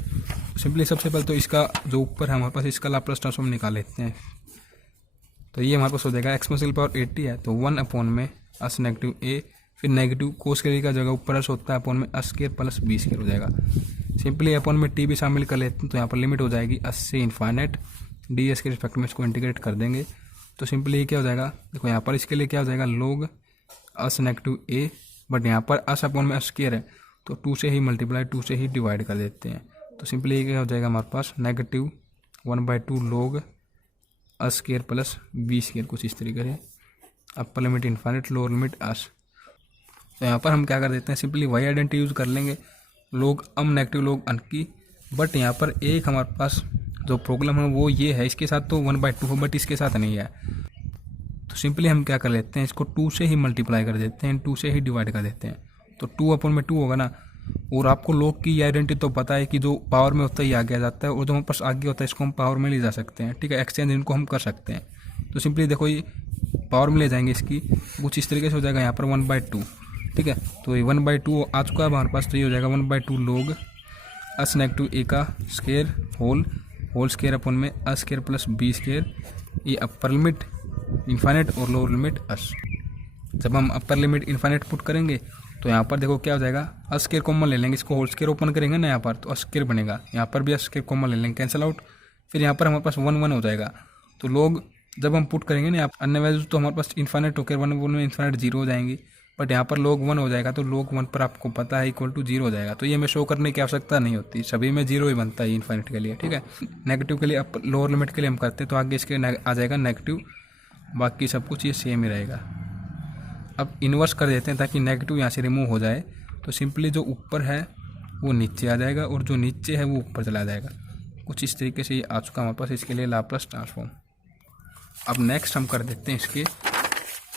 सिंपली सबसे पहले तो इसका जो ऊपर है हमारे पास, इसका लाप्लास ट्रांसफॉर्म निकाल लेते हैं। तो ये हमारे पास हो जाएगा एक्सपोनेंशियल पावर 80 है, तो 1 अपॉन में अस नेगेटिव a, फिर नेगेटिव कोस के का जगह ऊपर अस होता है अपॉन में a² प्लस b² हो जाएगा। सिंपली अपॉन में t भी शामिल कर लेते हैं, तो यहाँ पर लिमिट हो जाएगी अस से इन्फाइनेट, ds के रिस्पेक्ट में इसको इंटीग्रेट कर देंगे। तो सिंपली क्या हो जाएगा, देखो यहाँ पर इसके लिए क्या हो जाएगा, लोग अस नेगेटिव a, बट यहाँ पर अस अपॉन में a² है, तो 2 से ही मल्टीप्लाई 2 से ही डिवाइड कर देते हैं। तो सिंपली क्या हो जाएगा हमारे पास, नेगेटिव 1/2 लोग a² प्लस b², कुछ इस तरीके से। Upper limit infinite, lower limit s. तो यहाँ पर हम क्या कर देते हैं, सिंपली वही आइडेंटिटी यूज़ कर लेंगे, लोग अम नेगेटिव लोग अन की। बट यहाँ पर एक हमारे पास जो प्रॉब्लम है वो ये है, इसके साथ तो 1/2 हो बट इसके साथ नहीं है। तो सिंपली हम क्या कर लेते हैं, इसको 2 से ही मल्टीप्लाई कर देते हैं, 2 से ही डिवाइड कर देते हैं। तो 2 अपॉन में 2 होगा ना। और आपको लोग की आइडेंटिटी तो पता है कि जो पावर में होता है ये आगे आ जाता है, और जो हमारे पास आगे होता है इसको हम पावर में ले जा सकते हैं। ठीक है, एक्सचेंज इनको हम कर सकते हैं। तो सिंपली देखो ये पावर में ले जाएंगे इसकी, कुछ इस तरीके से हो जाएगा यहाँ पर 1/2। ठीक है, तो ये 1/2 आ चुका है हमारे पास, तो ये हो जाएगा 1/2 लोग अस नेगेटिव a का स्क्वायर होल स्क्वायर अपॉन में a² प्लस b²। ये अपर लिमिट इन्फाइनेट और लोअर लिमिट अस। जब हम अपर लिमिट इन्फाइनेट पुट करेंगे तो यहाँ पर देखो क्या हो जाएगा, a² कॉमन ले लेंगे, इसको होल स्क्वायर ओपन करेंगे ना यहाँ पर, तो a² बनेगा। यहाँ पर भी a² कॉमन ले लेंगे, कैंसिल आउट। फिर यहाँ पर हमारे पास 1 1 हो जाएगा। तो लोग जब हम पुट करेंगे ना अन्य वैल्यूज, तो हमारे पास इन्फाइनेट होकर 1 में इन्फाइनेट 0 हो जाएंगी, बट यहाँ पर लोग 1 हो जाएगा। तो लोग 1 पर आपको पता है इक्वल टू 0 हो जाएगा। तो ये हमें शो करने की आवश्यकता नहीं होती, सभी में 0 ही बनता है इन्फाइनेट के लिए। ठीक है, नेगेटिव के लिए अप लोअर लिमिट के लिए हम करते हैं, तो आगे इसके आ जाएगा नेगेटिव, बाकी सब कुछ ये सेम ही रहेगा। अब इन्वर्स कर देते हैं ताकि नेगेटिव यहाँ से रिमूव हो जाए। तो सिंपली जो ऊपर है वो नीचे आ जाएगा और जो नीचे है वो ऊपर चला जाएगा। कुछ इस तरीके से ये आ चुका हमारे पास इसके लिए लाप्लास ट्रांसफॉर्म। अब नेक्स्ट हम कर देते हैं इसके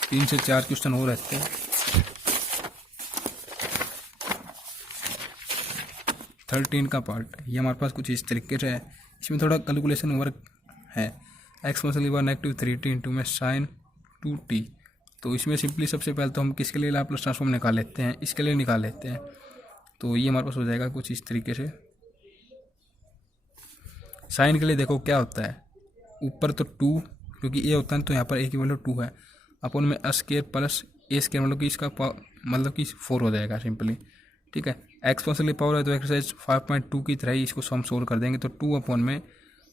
3 से 4 क्वेश्चन और रहते हैं। 13 का पार्ट ये हमारे पास कुछ इस तरीके से है। इसमें थोड़ा कैलकुलेशन वर्क है। एक्सपोनेंशियल पावर -3t इंटू में साइन 2t। तो इसमें सिंपली सबसे पहले तो हम किसके लिए लाप्लास ट्रांसफॉर्म निकाल लेते हैं, इसके लिए निकाल लेते हैं। तो ये हमारे पास हो जाएगा कुछ इस तरीके से। साइन के लिए देखो क्या होता है, ऊपर तो 2 क्योंकि ए होता है तो यहाँ पर ए की वैल्यू 2 है, अपन में स्क्वायर प्लस ए स्क्वायर मतलब कि इसका मतलब कि 4 हो जाएगा सिंपली। ठीक है, एक्सपोनेंशियल पावर है तो एक्सरसाइज 5.2 की तरह ही इसको हम सोल्व कर देंगे। तो 2 अपॉन में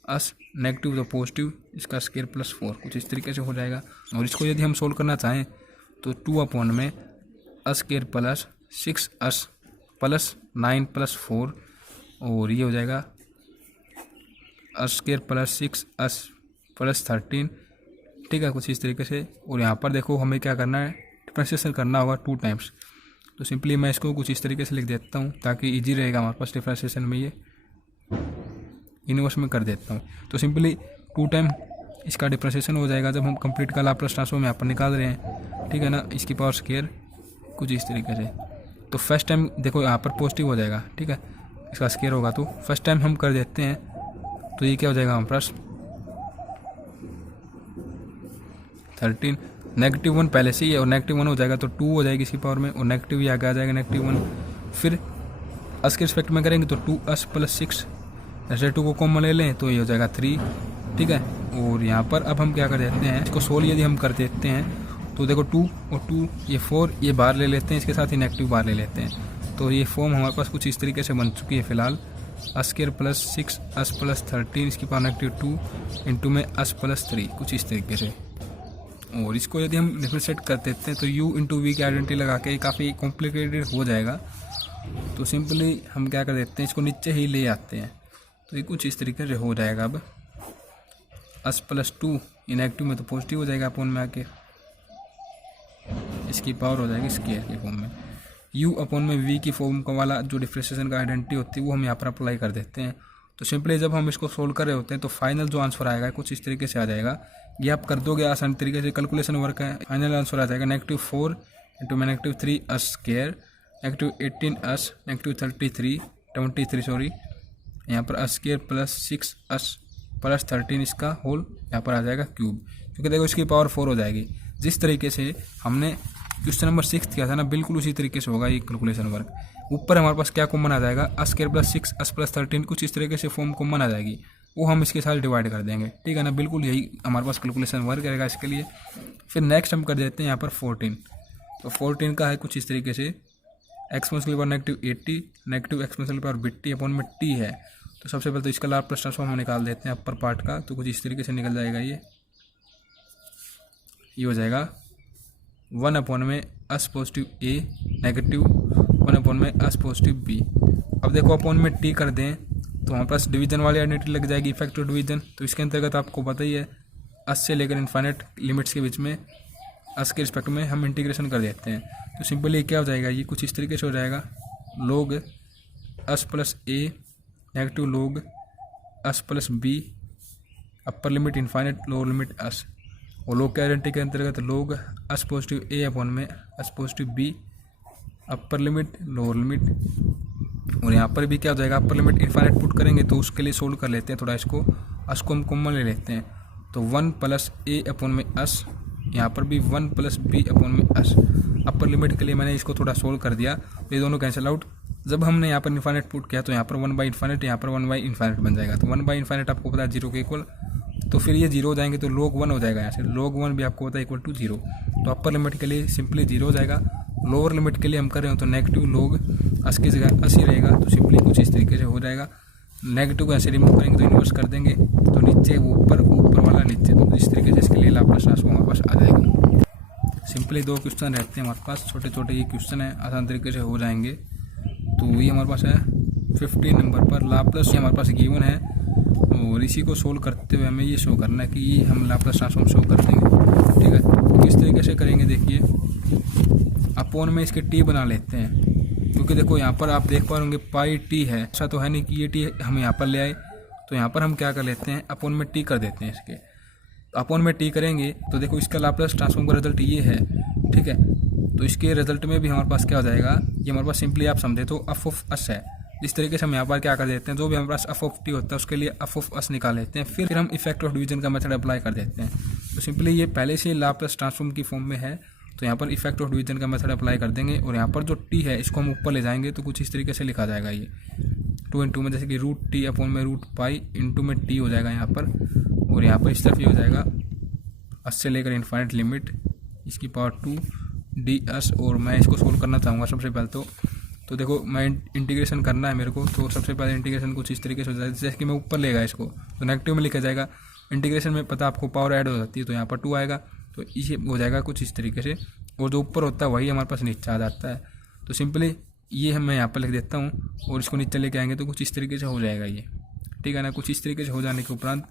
अस नेगेटिव तो पॉजिटिव इसका स्क्वायर प्लस 4 कुछ इस तरीके से हो जाएगा। और इसको यदि हम सोल्व करना चाहें तो 2 अपॉन में स्क्वायर प्लस 6 अस प्लस 9 प्लस 4 और ये हो जाएगा स्क्वायर प्लस 6 अस प्लस 13। ठीक है, कुछ इस तरीके से। और यहाँ पर देखो हमें क्या करना है, डिफरेंशिएशन करना होगा 2 टाइम्स। तो सिंपली मैं इसको कुछ इस तरीके से लिख देता हूँ ताकि इजी रहेगा हमारे पास डिफरेंशिएशन में। ये इनवर्स में कर देता हूँ तो सिंपली 2 टाइम इसका डिफरेंशिएशन हो जाएगा जब हम कंप्लीट का लाप्लास ट्रांसफॉर्म यहाँ पर निकाल रहे हैं। ठीक है ना, इसकी पावर स्क्वायर कुछ इस तरीके से। तो फर्स्ट टाइम देखो यहाँ पर पॉजिटिव हो जाएगा। ठीक है, इसका स्क्वायर होगा तो फर्स्ट टाइम हम कर देते हैं। तो ये क्या हो जाएगा हमारे पास 13 -1 पहले से ही है और -1 हो जाएगा तो 2 हो जाएगी इसकी पावर में और नेगेटिव ये आगे आ जाएगा -1। फिर अस के रिस्पेक्ट में करेंगे तो 2s प्लस 6 ऐसे 2 को कॉमन ले लें तो ये हो जाएगा 3। ठीक है, और यहाँ पर अब हम क्या कर देते हैं, इसको सोल्व यदि हम कर देते हैं तो देखो 2 और 2 ये 4 ये बाहर ले लेते हैं, इसके साथ ही नेगेटिव बाहर ले लेते हैं। तो ये फॉर्म हमारे पास कुछ इस तरीके से बन चुकी है फिलहाल। स्क्वायर प्लस 6 s प्लस 13 इसकी पावर -2 इंटू में s प्लस 3 कुछ इस तरीके से। और इसको यदि हम डिफरेंशिएट कर देते हैं तो u इंटू वी की आइडेंटिटी लगा के काफ़ी कॉम्प्लिकेटेड हो जाएगा। तो सिंपली हम क्या कर देते हैं, इसको नीचे ही ले आते हैं तो ये कुछ इस तरीके से हो जाएगा। अब s प्लस 2 ये नेगेटिव में तो पॉजिटिव हो जाएगा अपॉन में आके, इसकी पावर हो जाएगी स्क्वायर के फॉर्म में। u अपॉन में v की फॉर्म का वाला जो डिफरेंशिएशन का आइडेंटिटी होती है वो हम यहाँ पर अप्लाई कर देते हैं। तो सिंपली जब हम इसको सोल्व कर रहे होते हैं तो फाइनल जो आंसर आएगा कुछ इस तरीके से आ जाएगा। ये आप कर दोगे आसान तरीके से, कैलकुलेशन वर्क है। फाइनल आंसर आ जाएगा -4 इंटू में -3 s स्क्वायर -18 s -33 सॉरी यहाँ पर s square plus 6 s plus 13 इसका होल यहाँ पर आ जाएगा क्यूब, क्योंकि देखो इसकी पावर 4 हो जाएगी। जिस तरीके से हमने क्वेश्चन नंबर 6 किया था ना, बिल्कुल उसी तरीके से होगा ये कैलकुलेशन वर्क। ऊपर हमारे पास क्या कॉमन आ जाएगा, s square plus 6 s plus 13 कुछ इस तरीके से फॉर्म कॉमन आ जाएगी, वो हम इसके साथ डिवाइड कर देंगे। ठीक है ना, बिल्कुल यही हमारे पास कैलकुलेशन वर्क रहेगा इसके लिए। फिर नेक्स्ट हम कर देते हैं यहाँ पर 14। तो 14 का है कुछ इस तरीके से, exponential power -80 negative exponential power बिट्टी अपॉन में t है। तो सबसे पहले तो इसका लाप्लास ट्रांसफॉर्म हम निकाल देते हैं अपर पार्ट का। तो कुछ इस तरीके से निकल जाएगा ये हो जाएगा 1 अपॉन में s positive a negative 1 upon में s पॉजिटिव b। अब देखो अपॉन में t कर दें तो हमारे पास डिवीजन वाली आइडेंटिटी लग जाएगी, इफेक्टिव डिवीजन। तो इसके अंतर्गत आपको पता ही है s से लेकर इनफाइनाइट लिमिट्स के बीच में s के रिस्पेक्ट में हम इंटीग्रेशन कर देते हैं। तो सिंपली क्या हो जाएगा, ये कुछ इस तरीके से हो जाएगा log s plus a negative log s plus b upper limit infinite lower limit s। और log के आइडेंटिटी के अंतर्गत log s positive a upon में s positive b upper limit lower limit. और यहाँ पर भी क्या हो जाएगा, अपर लिमिट इनफाइनाइट पुट करेंगे तो उसके लिए सोल्व कर लेते हैं थोड़ा इसको, s को हम कॉमन ले लेते हैं। तो 1 प्लस a अपॉन में s, यहाँ पर भी 1 प्लस b अपॉन में s। अपर लिमिट के लिए मैंने इसको थोड़ा सोल्व कर दिया तो ये दोनों कैंसिल आउट। जब हमने यहाँ पर इनफाइनाइट पुट किया तो यहाँ पर 1 बाई इनफाइनाइट, यहाँ पर 1 बाई इनफाइनाइट बन जाएगा। तो 1 बाई इनफाइनाइट आपको पता है 0 के इक्वल, तो फिर ये 0 हो जाएंगे तो log 1 हो जाएगा। यहाँ से log 1 भी आपको पता है इक्वल टू 0। तो अपर लिमिट के लिए सिंपली 0 हो जाएगा, लोअर लिमिट के लिए हम कर रहे हो तो नेगेटिव log s की जगह 80 रहेगा। तो सिंपली कुछ इस तरीके से हो जाएगा। नेगेटिव को ऐसे रिमूव करेंगे तो इन्वर्स कर देंगे तो नीचे वो ऊपर वाला नीचे, तो इस तरीके से इसके लिए लाप्लास ट्रांसफॉर्म हमारे पास आ जाएगा। सिंपली 2 क्वेश्चन रहते हैं हमारे पास, छोटे छोटे ये क्वेश्चन है, आसान तरीके से हो जाएंगे। तो ये हमारे पास है 15 नंबर पर लाप्लास, ये हमारे पास गिवन है और इसी को सोल्व करते हुए हमें ये शो करना है कि ये हम लाप्लास ट्रांसफॉर्म शो कर देंगे। ठीक है, तो किस तरीके से करेंगे देखिए, अपॉन में इसके t बना लेते हैं, क्योंकि देखो यहाँ पर आप देख पा होंगे पाई t है, ऐसा तो है नहीं कि ये t हम यहाँ पर ले आए। तो यहाँ पर हम क्या कर लेते हैं, अपॉन में टी कर देते हैं इसके। तो अपॉन में टी करेंगे तो देखो इसका लाप्लास ट्रांसफॉर्म का रिजल्ट ये है, ठीक है। तो इसके रिजल्ट में भी हमारे पास क्या हो जाएगा, ये हमारे पास सिंपली आप समझे तो एफ ऑफ एस है। इस तरीके से हम यहाँ पर क्या कर देते हैं, जो भी हमारे पास एफ ऑफ टी होता है उसके लिए एफ ऑफ एस निकाल लेते हैं, फिर हम इफेक्ट ऑफ डिवीजन का मेथड अप्लाई कर देते हैं। तो सिंपली ये पहले से लाप्लास ट्रांसफॉर्म की फॉर्म में है, तो यहाँ पर इफेक्ट ऑफ डिवीजन का मेथड अप्लाई कर देंगे और यहाँ पर जो टी है इसको हम ऊपर ले जाएंगे तो कुछ इस तरीके से लिखा जाएगा, ये 2 इंटू में जैसे कि रूट टी अपॉन में रूट पाई इंटू में टी हो जाएगा यहाँ पर, और यहाँ पर इस तरफ ये हो जाएगा एस से लेकर इन्फाइनाइट लिमिट इसकी पावर 2 डी एस। और मैं इसको सोल्व करना चाहूँगा सबसे पहले तो देखो मैं इंटीग्रेशन करना है मेरे को, तो सबसे पहले इंटीग्रेशन कुछ इस तरीके से हो जाएगा, जैसे कि मैं ऊपर लेगा इसको तो नेगेटिव में लिखा जाएगा, इंटीग्रेशन में पता आपको पावर ऐड हो जाती है तो यहाँ पर 2 आएगा, तो इसे हो जाएगा कुछ इस तरीके से, और जो ऊपर होता है वही हमारे पास नीचे आ जाता है। तो सिंपली ये मैं यहाँ पर लिख देता हूँ और इसको नीचे लेके आएंगे तो कुछ इस तरीके से हो जाएगा ये, ठीक है ना। कुछ इस तरीके से हो जाने के उपरांत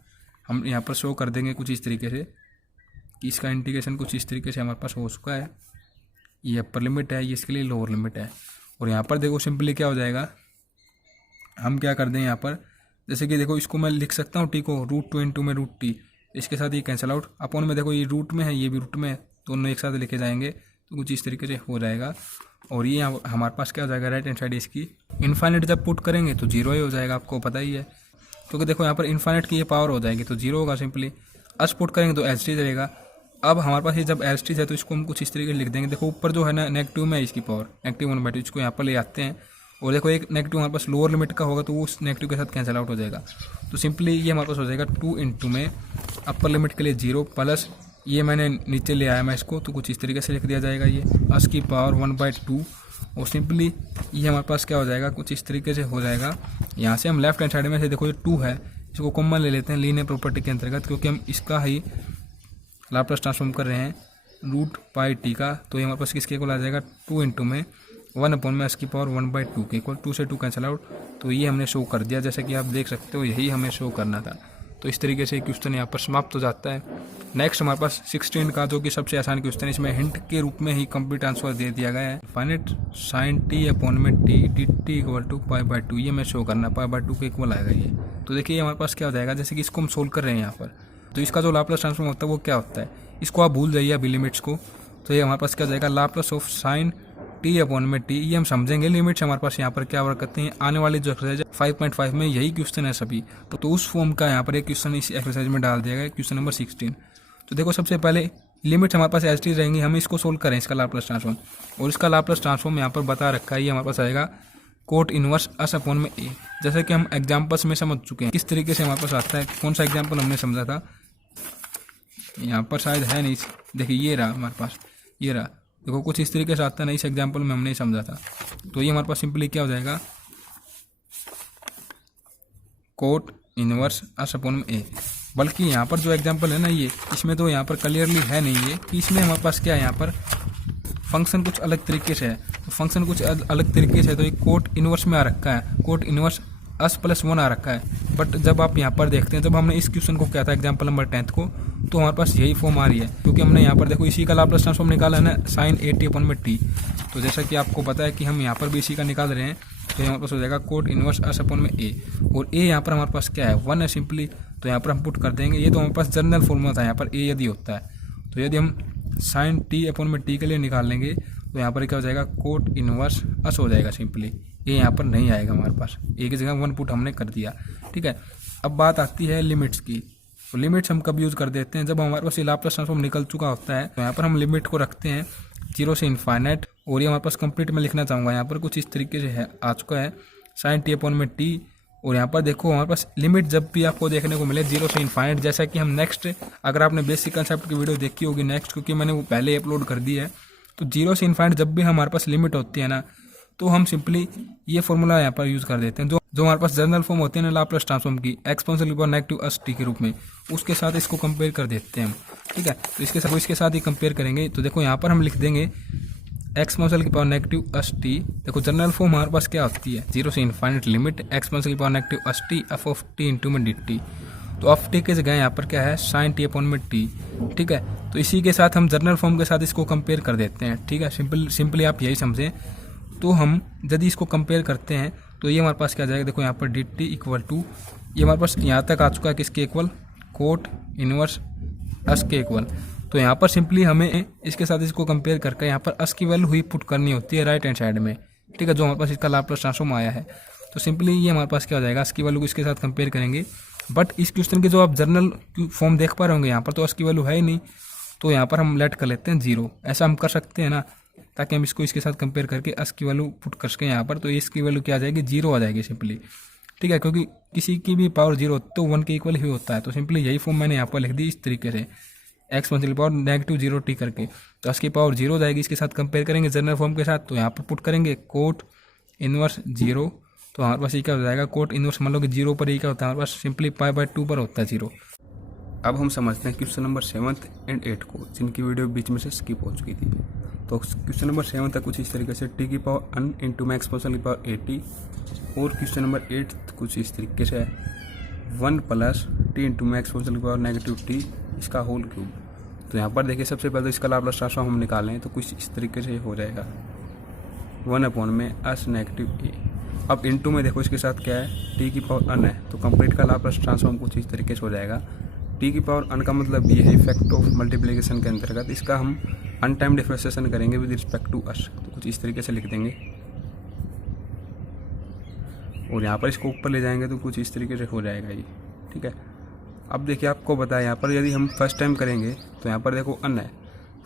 हम यहाँ पर शो कर देंगे कुछ इस तरीके से कि इसका इंटीग्रेशन कुछ इस तरीके से हमारे पास हो चुका है। ये अपर लिमिट है, ये इसके लिए लोअर लिमिट है। और यहाँ पर देखो सिंपली क्या हो जाएगा, हम क्या कर दें यहाँ पर, जैसे कि देखो इसको मैं लिख सकता हूँ टी को रूट 2 इंटू में रूट टी, इसके साथ ये कैंसिल आउट, अपॉन में देखो ये रूट में है ये भी रूट में है, दोनों एक साथ लिखे जाएंगे तो कुछ इस तरीके से हो जाएगा। और ये हमारे पास क्या हो जाएगा, राइट हैंड साइड इसकी इनफाइनाइट जब पुट करेंगे तो 0 ही हो जाएगा, आपको पता ही है, क्योंकि देखो यहाँ पर इनफाइनाइट की ये पावर हो जाएगी तो 0 होगा। सिंपली एस पुट करेंगे तो एच टी रहेगा। अब हमारे पास ये जब एच टी है तो इसको हम कुछ इस तरीके से लिख देंगे, देखो ऊपर जो है ना नेगेटिव में है इसकी पावर, नेगेटिव 1/2 इसको यहाँ पर ले आते हैं, और देखो एक नेगेटिव हमारे पास लोअर लिमिट का होगा तो वो उस नेगेटिव के साथ कैंसिल आउट हो जाएगा। तो सिंपली ये हमारे पास हो जाएगा 2 इंटू में अपर लिमिट के लिए 0 प्लस ये मैंने नीचे ले आया मैं इसको, तो कुछ इस तरीके से लिख दिया जाएगा ये एस की पावर 1/2। और सिंपली ये हमारे पास क्या हो जाएगा, कुछ इस तरीके से हो जाएगा। यहाँ से हम लेफ्ट हैंड साइड में से देखो ये 2 है, इसको कॉमन ले लेते हैं लीनियर प्रॉपर्टी के अंतर्गत, क्योंकि हम इसका ही लाप्लास ट्रांसफॉर्म कर रहे हैं रूट पाई टी का। तो ये हमारे पास किसके इक्वल आ जाएगा, 2 इंटू में 1 अपॉन में इसकी पावर 1/2 के इक्वल, 2 से 2 कैंसिल आउट। तो ये हमने शो कर दिया, जैसे कि आप देख सकते हो यही हमें शो करना था। तो इस तरीके से क्वेश्चन यहाँ पर समाप्त हो जाता है। नेक्स्ट हमारे पास 16 का जो कि सबसे आसान क्वेश्चन है, इसमें हिंट के रूप में ही कंप्लीट आंसर दे दिया गया है। फाइनाइट साइन टी अपॉन में t d t equal to π/2, ये मैं शो करना π/2 के इक्वल आएगा ये। तो देखिए हमारे पास क्या हो जाएगा, जैसे कि इसको हम सोल्व कर रहे हैं यहाँ पर, तो इसका जो लाप्लास ट्रांसफॉर्म होता है वो क्या होता है, इसको आप भूल जाइए अभी लिमिट्स को। तो ये हमारे पास क्या हो जाएगा, Laplace of sign t upon में टी, ये हम समझेंगे लिमिट्स हमारे पास यहाँ पर क्या वर्क करते हैं। आने वाली जो एक्सरसाइज 5.5 में यही क्वेश्चन है सभी, तो उस फॉर्म का यहाँ पर एक क्वेश्चन इस एक्सरसाइज में डाल दिया गया, क्वेश्चन नंबर 16। तो देखो सबसे पहले लिमिट्स हमारे पास एच टी रहेंगी, हम इसको सोल्व करें इसका लाप्लास ट्रांसफॉर्म, और इसका लाप्लास ट्रांसफॉर्म यहाँ पर बता रखा है, ये हमारे पास आएगा कोट इनवर्स एस अपॉन में ए। जैसे कि हम एग्जाम्पल्स में समझ चुके हैं किस तरीके से हमारे पास आता है, कौन सा एग्जाम्पल हमने समझा था, यहाँ पर शायद है नहीं, देखिए ये रहा हमारे पास, ये रहा, देखो कुछ इस तरीके से आता है ना, इस एग्जाम्पल में हमने समझा था। तो ये हमारे पास सिंपली क्या हो जाएगा, कोट इनवर्स एस अपॉन में ए। बल्कि यहाँ पर जो एग्जाम्पल है ना ये, इसमें तो यहाँ पर क्लियरली है नहीं ये कि इसमें हमारे पास क्या है, यहाँ पर फंक्शन कुछ अलग तरीके से है, तो फंक्शन कुछ अलग तरीके से है, तो ये कोट इनवर्स में आ रखा है, कोट इनवर्स s+1 आ रखा है। बट जब आप यहाँ पर देखते हैं, जब हमने इस क्वेश्चन को किया था एग्जाम्पल नंबर 10 को, तो हमारे पास यही फॉर्म आ रही है, क्योंकि हमने यहाँ पर देखो इसी का लाप्लास ट्रांसफॉर्म निकाला है ना, साइन ए टी अपॉन में टी। तो जैसा कि आपको पता है कि हम यहाँ पर भी इसी का निकाल रहे हैं, तो हमारे पास हो जाएगा कोट इनवर्स एस अपॉन में ए, और ए यहाँ पर हमारे पास क्या है, 1 है सिंपली, तो यहाँ पर हम पुट कर देंगे। ये तो हमारे पास जनरल फॉर्मूला था, यहाँ पर ए यदि होता है, तो यदि हम साइन टी अपॉन में टी के लिए निकाल लेंगे तो यहाँ पर क्या हो जाएगा, कोट इनवर्स एस हो जाएगा सिंपली। ये यहाँ पर नहीं आएगा हमारे पास, ए की जगह 1 पुट हमने कर दिया, ठीक है। अब बात आती है लिमिट्स की, तो लिमिट्स हम कब यूज़ कर देते हैं, जब हमारे पास ये लाप्लास ट्रांसफॉर्म निकल चुका होता है, तो यहाँ पर हम लिमिट को रखते हैं 0 से इनफाइनाइट। और ये हमारे पास कंप्लीट में लिखना चाहूँगा, यहाँ पर कुछ इस तरीके से है आ चुका है, साइन टी अपॉन में टी। और यहाँ पर देखो हमारे पास लिमिट जब भी आपको देखने को मिले 0 से इनफाइनाइट, जैसा कि हम नेक्स्ट, अगर आपने बेसिक कंसेप्ट की वीडियो देखी होगी नेक्स्ट, क्योंकि मैंने वो पहले अपलोड कर दी है, तो 0 से इनफाइनाइट जब भी हमारे पास लिमिट होती है ना, तो हम सिंपली ये फॉर्मूला यहाँ पर यूज़ कर देते हैं, जो हमारे पास जनरल फॉर्म होती है ना लाप्लास ट्रांसफॉर्म की, एक्सपोनेंशियल की पावर नेगेटिव एस टी के रूप में, उसके साथ इसको कंपेयर कर देते हैं हम, ठीक है। तो इसके साथ ही कंपेयर करेंगे, तो देखो यहाँ पर हम लिख देंगे एक्सपोनेंशियल की पावर नेगेटिव एस टी। देखो जनरल फॉर्म हमारे पास क्या होती है, 0 से इनफाइनाइट लिमिट एक्सपोनेंशियल की power negative S T F of T into में डी टी। तो एफ टी के जगह यहाँ पर क्या है, साइन टी अपॉन में टी, ठीक है। तो इसी के साथ हम जनरल फॉर्म के साथ इसको कंपेयर कर देते हैं, ठीक है। सिंपली आप यही समझें। तो हम यदि इसको कंपेयर करते हैं तो ये हमारे पास क्या आ जाएगा, देखो यहाँ पर डी टी इक्वल टू, ये हमारे पास यहाँ तक आ चुका है किसके इक्वल, कोट इनवर्स अस के इक्वल। तो यहाँ पर सिंपली हमें इसके साथ इसको कंपेयर करके यहाँ पर अस की वैल्यू हुई पुट करनी होती है राइट हैंड साइड में, ठीक है, जो हमारे पास इसका लाप्लास ट्रांसफॉर्म आया है। तो सिंपली ये हमारे पास क्या हो जाएगा, अस की वैल्यू को इसके साथ कंपेयर करेंगे। बट इस क्वेश्चन के जो आप जर्नल फॉर्म देख पा रहे होंगे यहाँ पर तो अस की वैल्यू है ही नहीं, तो यहाँ पर हम लेट कर लेते हैं 0। ऐसा हम कर सकते हैं ना, ताकि हम इसको इसके साथ कंपेयर करके अस की वैल्यू पुट कर सकें यहाँ पर। तो इसकी वैल्यू क्या आ जाएगी, 0 आ जाएगी सिंपली, ठीक है, क्योंकि किसी की भी पावर 0 तो 1 के इक्वल ही होता है। तो सिंपली यही फॉर्म मैंने यहाँ पर लिख दी इस तरीके से, एक्स वन पावर -0t करके। तो अस की पावर 0 हो जाएगी, इसके साथ कंपेयर करेंगे जनरल फॉर्म के साथ। तो यहाँ पर पुट करेंगे कोट इनवर्स 0, तो हमारे पास ये क्या हो जाएगा, कोट इनवर्स मान लो कि 0 पर ये क्या होता है हमारे पास, सिंपली π/2 पर होता है 0। अब हम समझते हैं क्वेश्चन नंबर 7 एंड 8 को, जिनकी वीडियो बीच में से स्किप हो चुकी थी। तो क्वेश्चन नंबर 7 तक कुछ इस तरीके से t की power n into max exponential की पावर 80, और क्वेश्चन नंबर 8 कुछ इस तरीके से 1 plus t into max exponential की पावर -t इसका होल क्यूब। तो यहाँ पर देखिए सबसे पहले तो इसका लाप्लास ट्रांसफॉर्म हम निकालें तो कुछ इस तरीके से हो जाएगा 1 में अस -a। अब इनटू में देखो इसके साथ क्या है, t की पावर n है, तो कंप्लीट का लाप्लास ट्रांसफॉर्म कुछ इस तरीके से हो जाएगा। t की पावर n का मतलब ये है इफेक्ट ऑफ मल्टीप्लिकेशन के अंतर्गत, इसका हम अनटाइम डिफरेंशिएशन करेंगे विद रिस्पेक्ट टू अस। तो कुछ इस तरीके से लिख देंगे, और यहाँ पर इसको ऊपर ले जाएंगे तो कुछ इस तरीके से हो जाएगा ये, ठीक है। अब देखिए आपको बताया यहाँ पर यदि हम फर्स्ट टाइम करेंगे तो यहाँ पर देखो n है,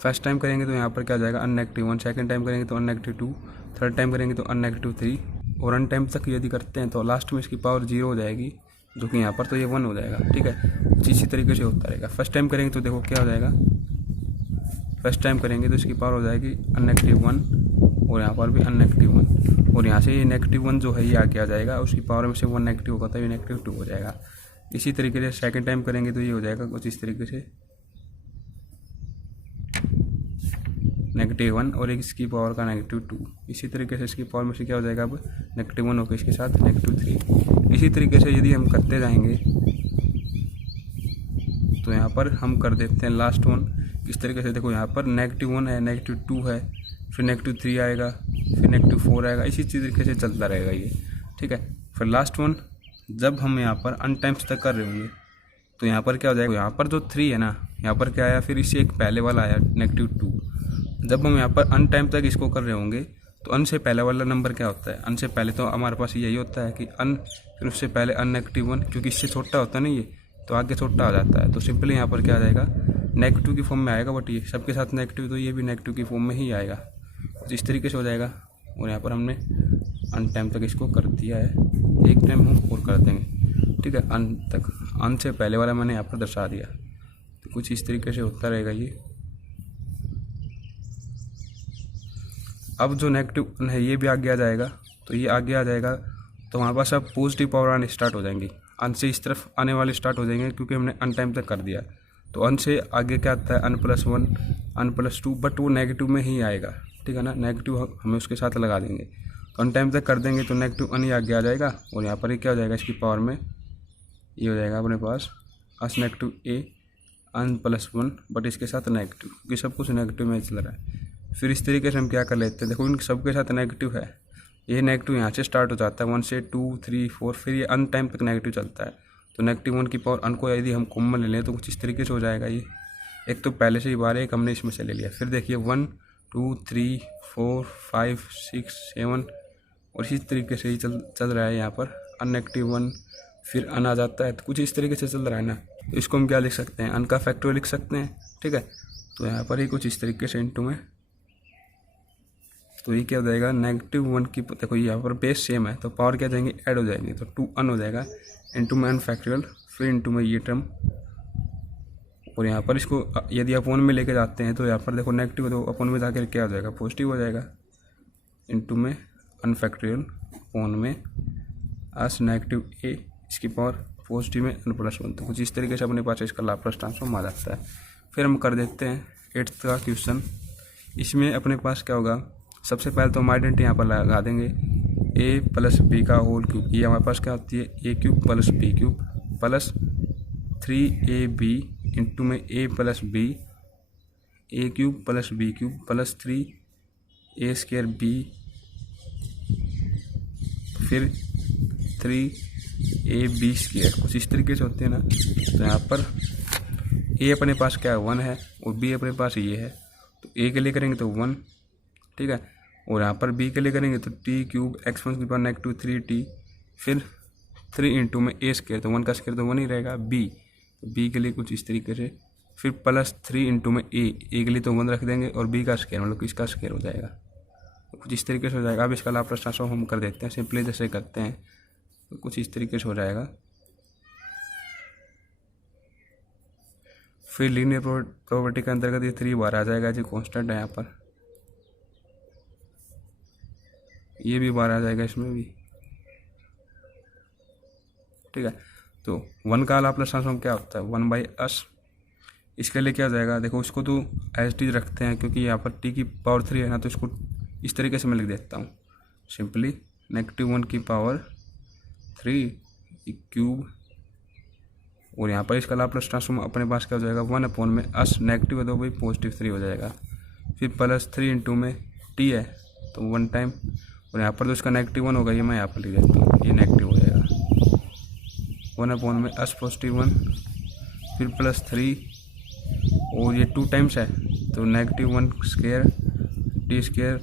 फर्स्ट टाइम करेंगे तो यहाँ पर क्या हो जाएगा n-1, सेकंड टाइम करेंगे तो n-2, थर्ड टाइम करेंगे तो n-3, और n टाइम तक यदि करते हैं तो लास्ट में इसकी पावर 0 हो जाएगी, जो कि यहाँ पर तो ये 1 हो जाएगा, ठीक है। इसी तरीके से होता रहेगा। फर्स्ट टाइम करेंगे तो देखो क्या हो जाएगा, फर्स्ट टाइम करेंगे तो इसकी पावर हो जाएगी n-1, और यहाँ पर भी n-1, और यहाँ से ये -1 जो है ये आगे आ जाएगा, उसकी पावर में से 1 नेगेटिव होगा तो ये -2 हो जाएगा। इसी तरीके से सेकंड टाइम करेंगे तो ये हो जाएगा कुछ इस तरीके से -1 और एक इसकी पावर का -2। इसी तरीके से इसकी पावर में से क्या हो जाएगा, अब -1 होकर इसके साथ -3। इसी तरीके से यदि हम करते जाएंगे तो यहाँ पर हम कर देते हैं लास्ट वन इस तरीके से। देखो यहाँ पर -1 है, -2 है, फिर -3 आएगा, फिर -4 आएगा, इसी तरीके से चलता रहेगा ये, ठीक है। फिर लास्ट वन जब हम यहाँ पर अन टाइम्स तक कर रहे होंगे तो यहाँ पर क्या हो जाएगा, यहाँ पर जो 3 है ना, यहाँ पर क्या आया, फिर इससे एक पहले वाला आया -2। जब हम यहाँ पर अन टाइम तक इसको कर रहे होंगे तो अन से पहले वाला नंबर क्या होता है, अन से पहले तो हमारे पास यही होता है कि अन, फिर उससे पहले n-1, क्योंकि इससे छोटा होता है ना ये, तो आगे छोटा आ जाता है। तो सिंपली यहाँ पर क्या आ जाएगा, -2 की फॉर्म में आएगा, बट ये सबके साथ नेगेटिव, तो ये भी -2 की फॉर्म में ही आएगा। तो इस तरीके से हो जाएगा, और यहाँ पर हमने अन टाइम तक इसको कर दिया है, एक टाइम हम और कर देंगे, ठीक है। अन तक, अन से पहले वाला मैंने यहाँ पर दर्शा दिया, तो कुछ इस तरीके से होता रहेगा ये। अब जो नेगेटिव है ये भी आगे आ जाएगा, तो ये आगे आ जाएगा, तो हमारे पास अब पॉजिटिव पावर आने स्टार्ट हो जाएंगी, अन से इस तरफ आने वाले स्टार्ट हो जाएंगे, क्योंकि हमने अन टाइम तक कर दिया। तो अन से आगे क्या आता है, n+1, n+2, बट वो नेगेटिव में ही आएगा, ठीक है ना, नेगेटिव हमें उसके साथ लगा देंगे। तो अन टाइम तक कर देंगे तो -1 ही आगे आ जाएगा, और यहाँ पर ही क्या हो जाएगा, इसकी पावर में ये हो जाएगा अपने पास -a n+1, बट इसके साथ नेगेटिव, क्योंकि सब कुछ नेगेटिव में चल रहा है। फिर इस तरीके से हम क्या कर लेते हैं, देखो इन सबके साथ नेगेटिव है, ये नेगेटिव यहाँ से स्टार्ट हो जाता है 1 से 2 3 4, फिर ये अन टाइम तक नेगेटिव चलता है। तो -1 की पावर अन को यदि हम कॉमन ले लें तो कुछ इस तरीके से हो जाएगा ये, एक तो पहले से ही बार एक हमने इसमें से ले लिया। फिर देखिए 1 2 3 4 5 6 7, और इसी तरीके से ही चल रहा है यहाँ पर n-1, फिर अन आ जाता है, तो कुछ इस तरीके से चल रहा है ना। तो इसको हम क्या लिख सकते हैं, अन का फैक्टोरियल लिख सकते हैं, ठीक है। तो यहाँ पर ही कुछ इस तरीके से इंटू में, तो ये क्या हो जाएगा, -1 की, देखो यहाँ पर बेस सेम है तो पावर क्या जाएंगे, ऐड हो जाएंगे, तो 2 अन हो जाएगा, इंटू में अन फैक्टोरियल, फिर इंटू में ये टर्म, और यहाँ पर इसको यदि अपोन में लेके जाते हैं तो यहाँ पर देखो नेगेटिव, तो अपोन में जाकर क्या हो जाएगा, पॉजिटिव हो जाएगा, इंटू में अन फैक्टोरियल, अपोन में अस -a, इसकी पावर पॉजिटिव में n+1। तो कुछ इस तरीके से अपने पास इसका लाप्लास ट्रांसफॉर्म आ जाता है। फिर हम कर देखते हैं 8th का क्वेश्चन। इसमें अपने पास क्या होगा, सबसे पहले तो हम आइडेंटिटी यहाँ पर लगा देंगे, a + b का होल क्यूब, ये हमारे पास क्या होती है, a³ + b³ plus 3ab into में a + b, a³ + b³ plus 3a² b फिर 3ab² कुछ इस तरीके से होते हैं ना। तो यहाँ पर ए अपने पास क्या है 1 है और बी अपने पास ये है, तो ए के लिए करेंगे तो 1, ठीक है। और यहाँ पर बी के लिए करेंगे तो t³ (-3t), फिर 3 इंटू में a², तो 1 का स्क्वायर तो 1 ही रहेगा। बी, तो बी के लिए कुछ इस तरीके से, फिर +3 इंटू में ए के लिए तो 1 रख देंगे और बी का स्क्वायर मतलब कि इसका स्क्वायर हो जाएगा, तो कुछ इस तरीके से हो जाएगा। अब इसका लाप्लास ट्रांसफॉर्म हम कर देते हैं सिंपली, जैसे करते हैं तो कुछ इस तरीके से हो जाएगा। फिर लीनियर प्रॉपर्टी के अंतर्गत ये 3 बार आ जाएगा, जो कांस्टेंट है यहाँ पर, ये भी बार आ जाएगा इसमें भी, ठीक है। तो 1 का लाप्लास ट्रांसफॉर्म क्या होता है 1/s। इसके लिए क्या हो जाएगा, देखो इसको तो एज टी रखते हैं क्योंकि यहाँ पर t³ है ना, तो इसको इस तरीके से मैं लिख देता हूँ सिंपली -1/3 और यहाँ पर इसका लाप्लास ट्रांसफॉर्म अपने पास क्या हो जाएगा 1/s, नेगेटिव है तो भाई +3 हो जाएगा। फिर +3 इंटू में t है तो 1 टाइम, और यहाँ पर तो इसका -1 होगा, ये मैं यहाँ पर लिख देता हूँ, ये नेगेटिव हो जाएगा 1/s +1, फिर +3 और ये 2 टाइम्स है तो -1² t²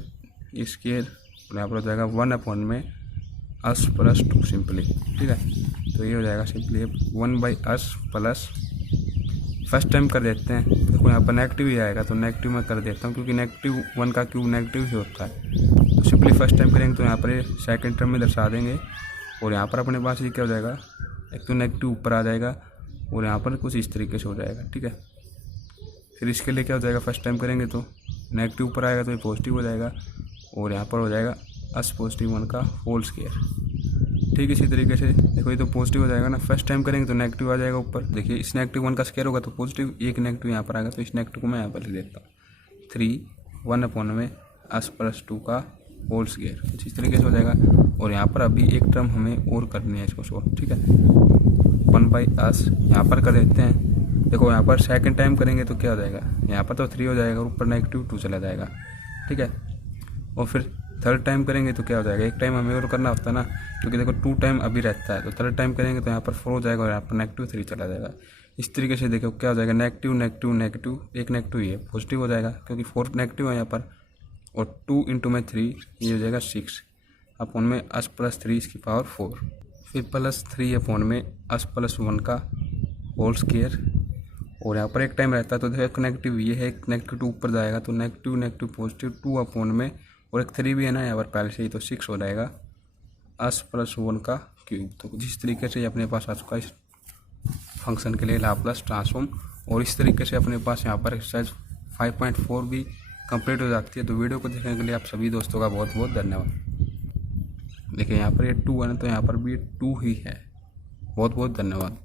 ये स्क्वायर, और यहाँ पर हो जाएगा 1/s +2 सिंपली, ठीक है। तो ये हो जाएगा simply 1/s plus, first time कर देते हैं, देखो यहाँ पर नेगेटिव ही आएगा तो नेगेटिव मैं कर देता हूँ क्योंकि -1 का क्यूब नेगेटिव ही होता है। तो सिंपली फर्स्ट टाइम करेंगे तो यहाँ पर सेकंड टर्म में दर्शा देंगे, और यहाँ पर अपने पास ये क्या हो जाएगा, एक तो नेगेटिव ऊपर आ जाएगा और यहाँ पर कुछ इस तरीके से हो जाएगा, ठीक है। फिर इसके लिए क्या हो जाएगा, फर्स्ट टाइम करेंगे तो नेगेटिव ऊपर आएगा तो ये पॉजिटिव हो जाएगा, और यहाँ पर हो जाएगा s +1 का होल स्क्वायर, ठीक। इसी तरीके से देखो ये तो पॉजिटिव हो जाएगा ना, फर्स्ट टाइम करेंगे तो नेगेटिव आ जाएगा ऊपर, देखिए इस -1 का स्क्वायर होगा तो पॉजिटिव, एक नेगेटिव यहाँ पर आएगा, तो इस नेगेटिव को मैं यहाँ पर लिख देता हूँ 3/1/s +2 का होल स्क्वायर, कुछ इस तरीके से हो जाएगा। और यहाँ पर अभी एक टर्म हमें और करनी है इसको सॉल्व, ठीक है। 1/s यहाँ पर कर देते हैं, देखो यहाँ पर सेकंड टाइम करेंगे तो क्या हो जाएगा, यहाँ पर तो 3 हो जाएगा, ऊपर -2 चला जाएगा, ठीक है। और फिर थर्ड टाइम करेंगे तो क्या हो जाएगा, एक टाइम हमें और करना होता है ना, क्योंकि देखो 2 टाइम अभी रहता है, तो थर्ड टाइम करेंगे तो यहाँ पर 4 हो जाएगा और यहाँ पर -3 चला जाएगा। इस तरीके से देखो क्या हो जाएगा, नेगेटिव नेगेटिव नेगेटिव, एक नेगेटिव ही है, पॉजिटिव हो जाएगा क्योंकि 4 नेगेटिव है यहाँ पर, और 2 इंटू में 3 ये हो जाएगा 6/s +3 इसकी पावर 4, फिर +3/s+1 का होल स्क्वायर, और यहाँ पर एक टाइम रहता है तो देखो नेगेटिव ये है, एक नेगेटिव ऊपर जाएगा तो नेगेटिव नेगेटिव पॉजिटिव 2 में, और एक 3 भी है ना यहाँ पर पहले से ही, तो 6 हो जाएगा s +1 का क्यूब। तो जिस तरीके से अपने पास आ चुका है इस फंक्शन के लिए लाप्लास ट्रांसफॉर्म, और इस तरीके से अपने पास यहाँ पर एक्सरसाइज 5.4 भी कंप्लीट हो जाती है। तो वीडियो को देखने के लिए आप सभी दोस्तों का बहुत बहुत धन्यवाद। देखिए यहाँ पर ये 2 है ना, तो यहाँ पर भी 2 ही है। बहुत बहुत धन्यवाद।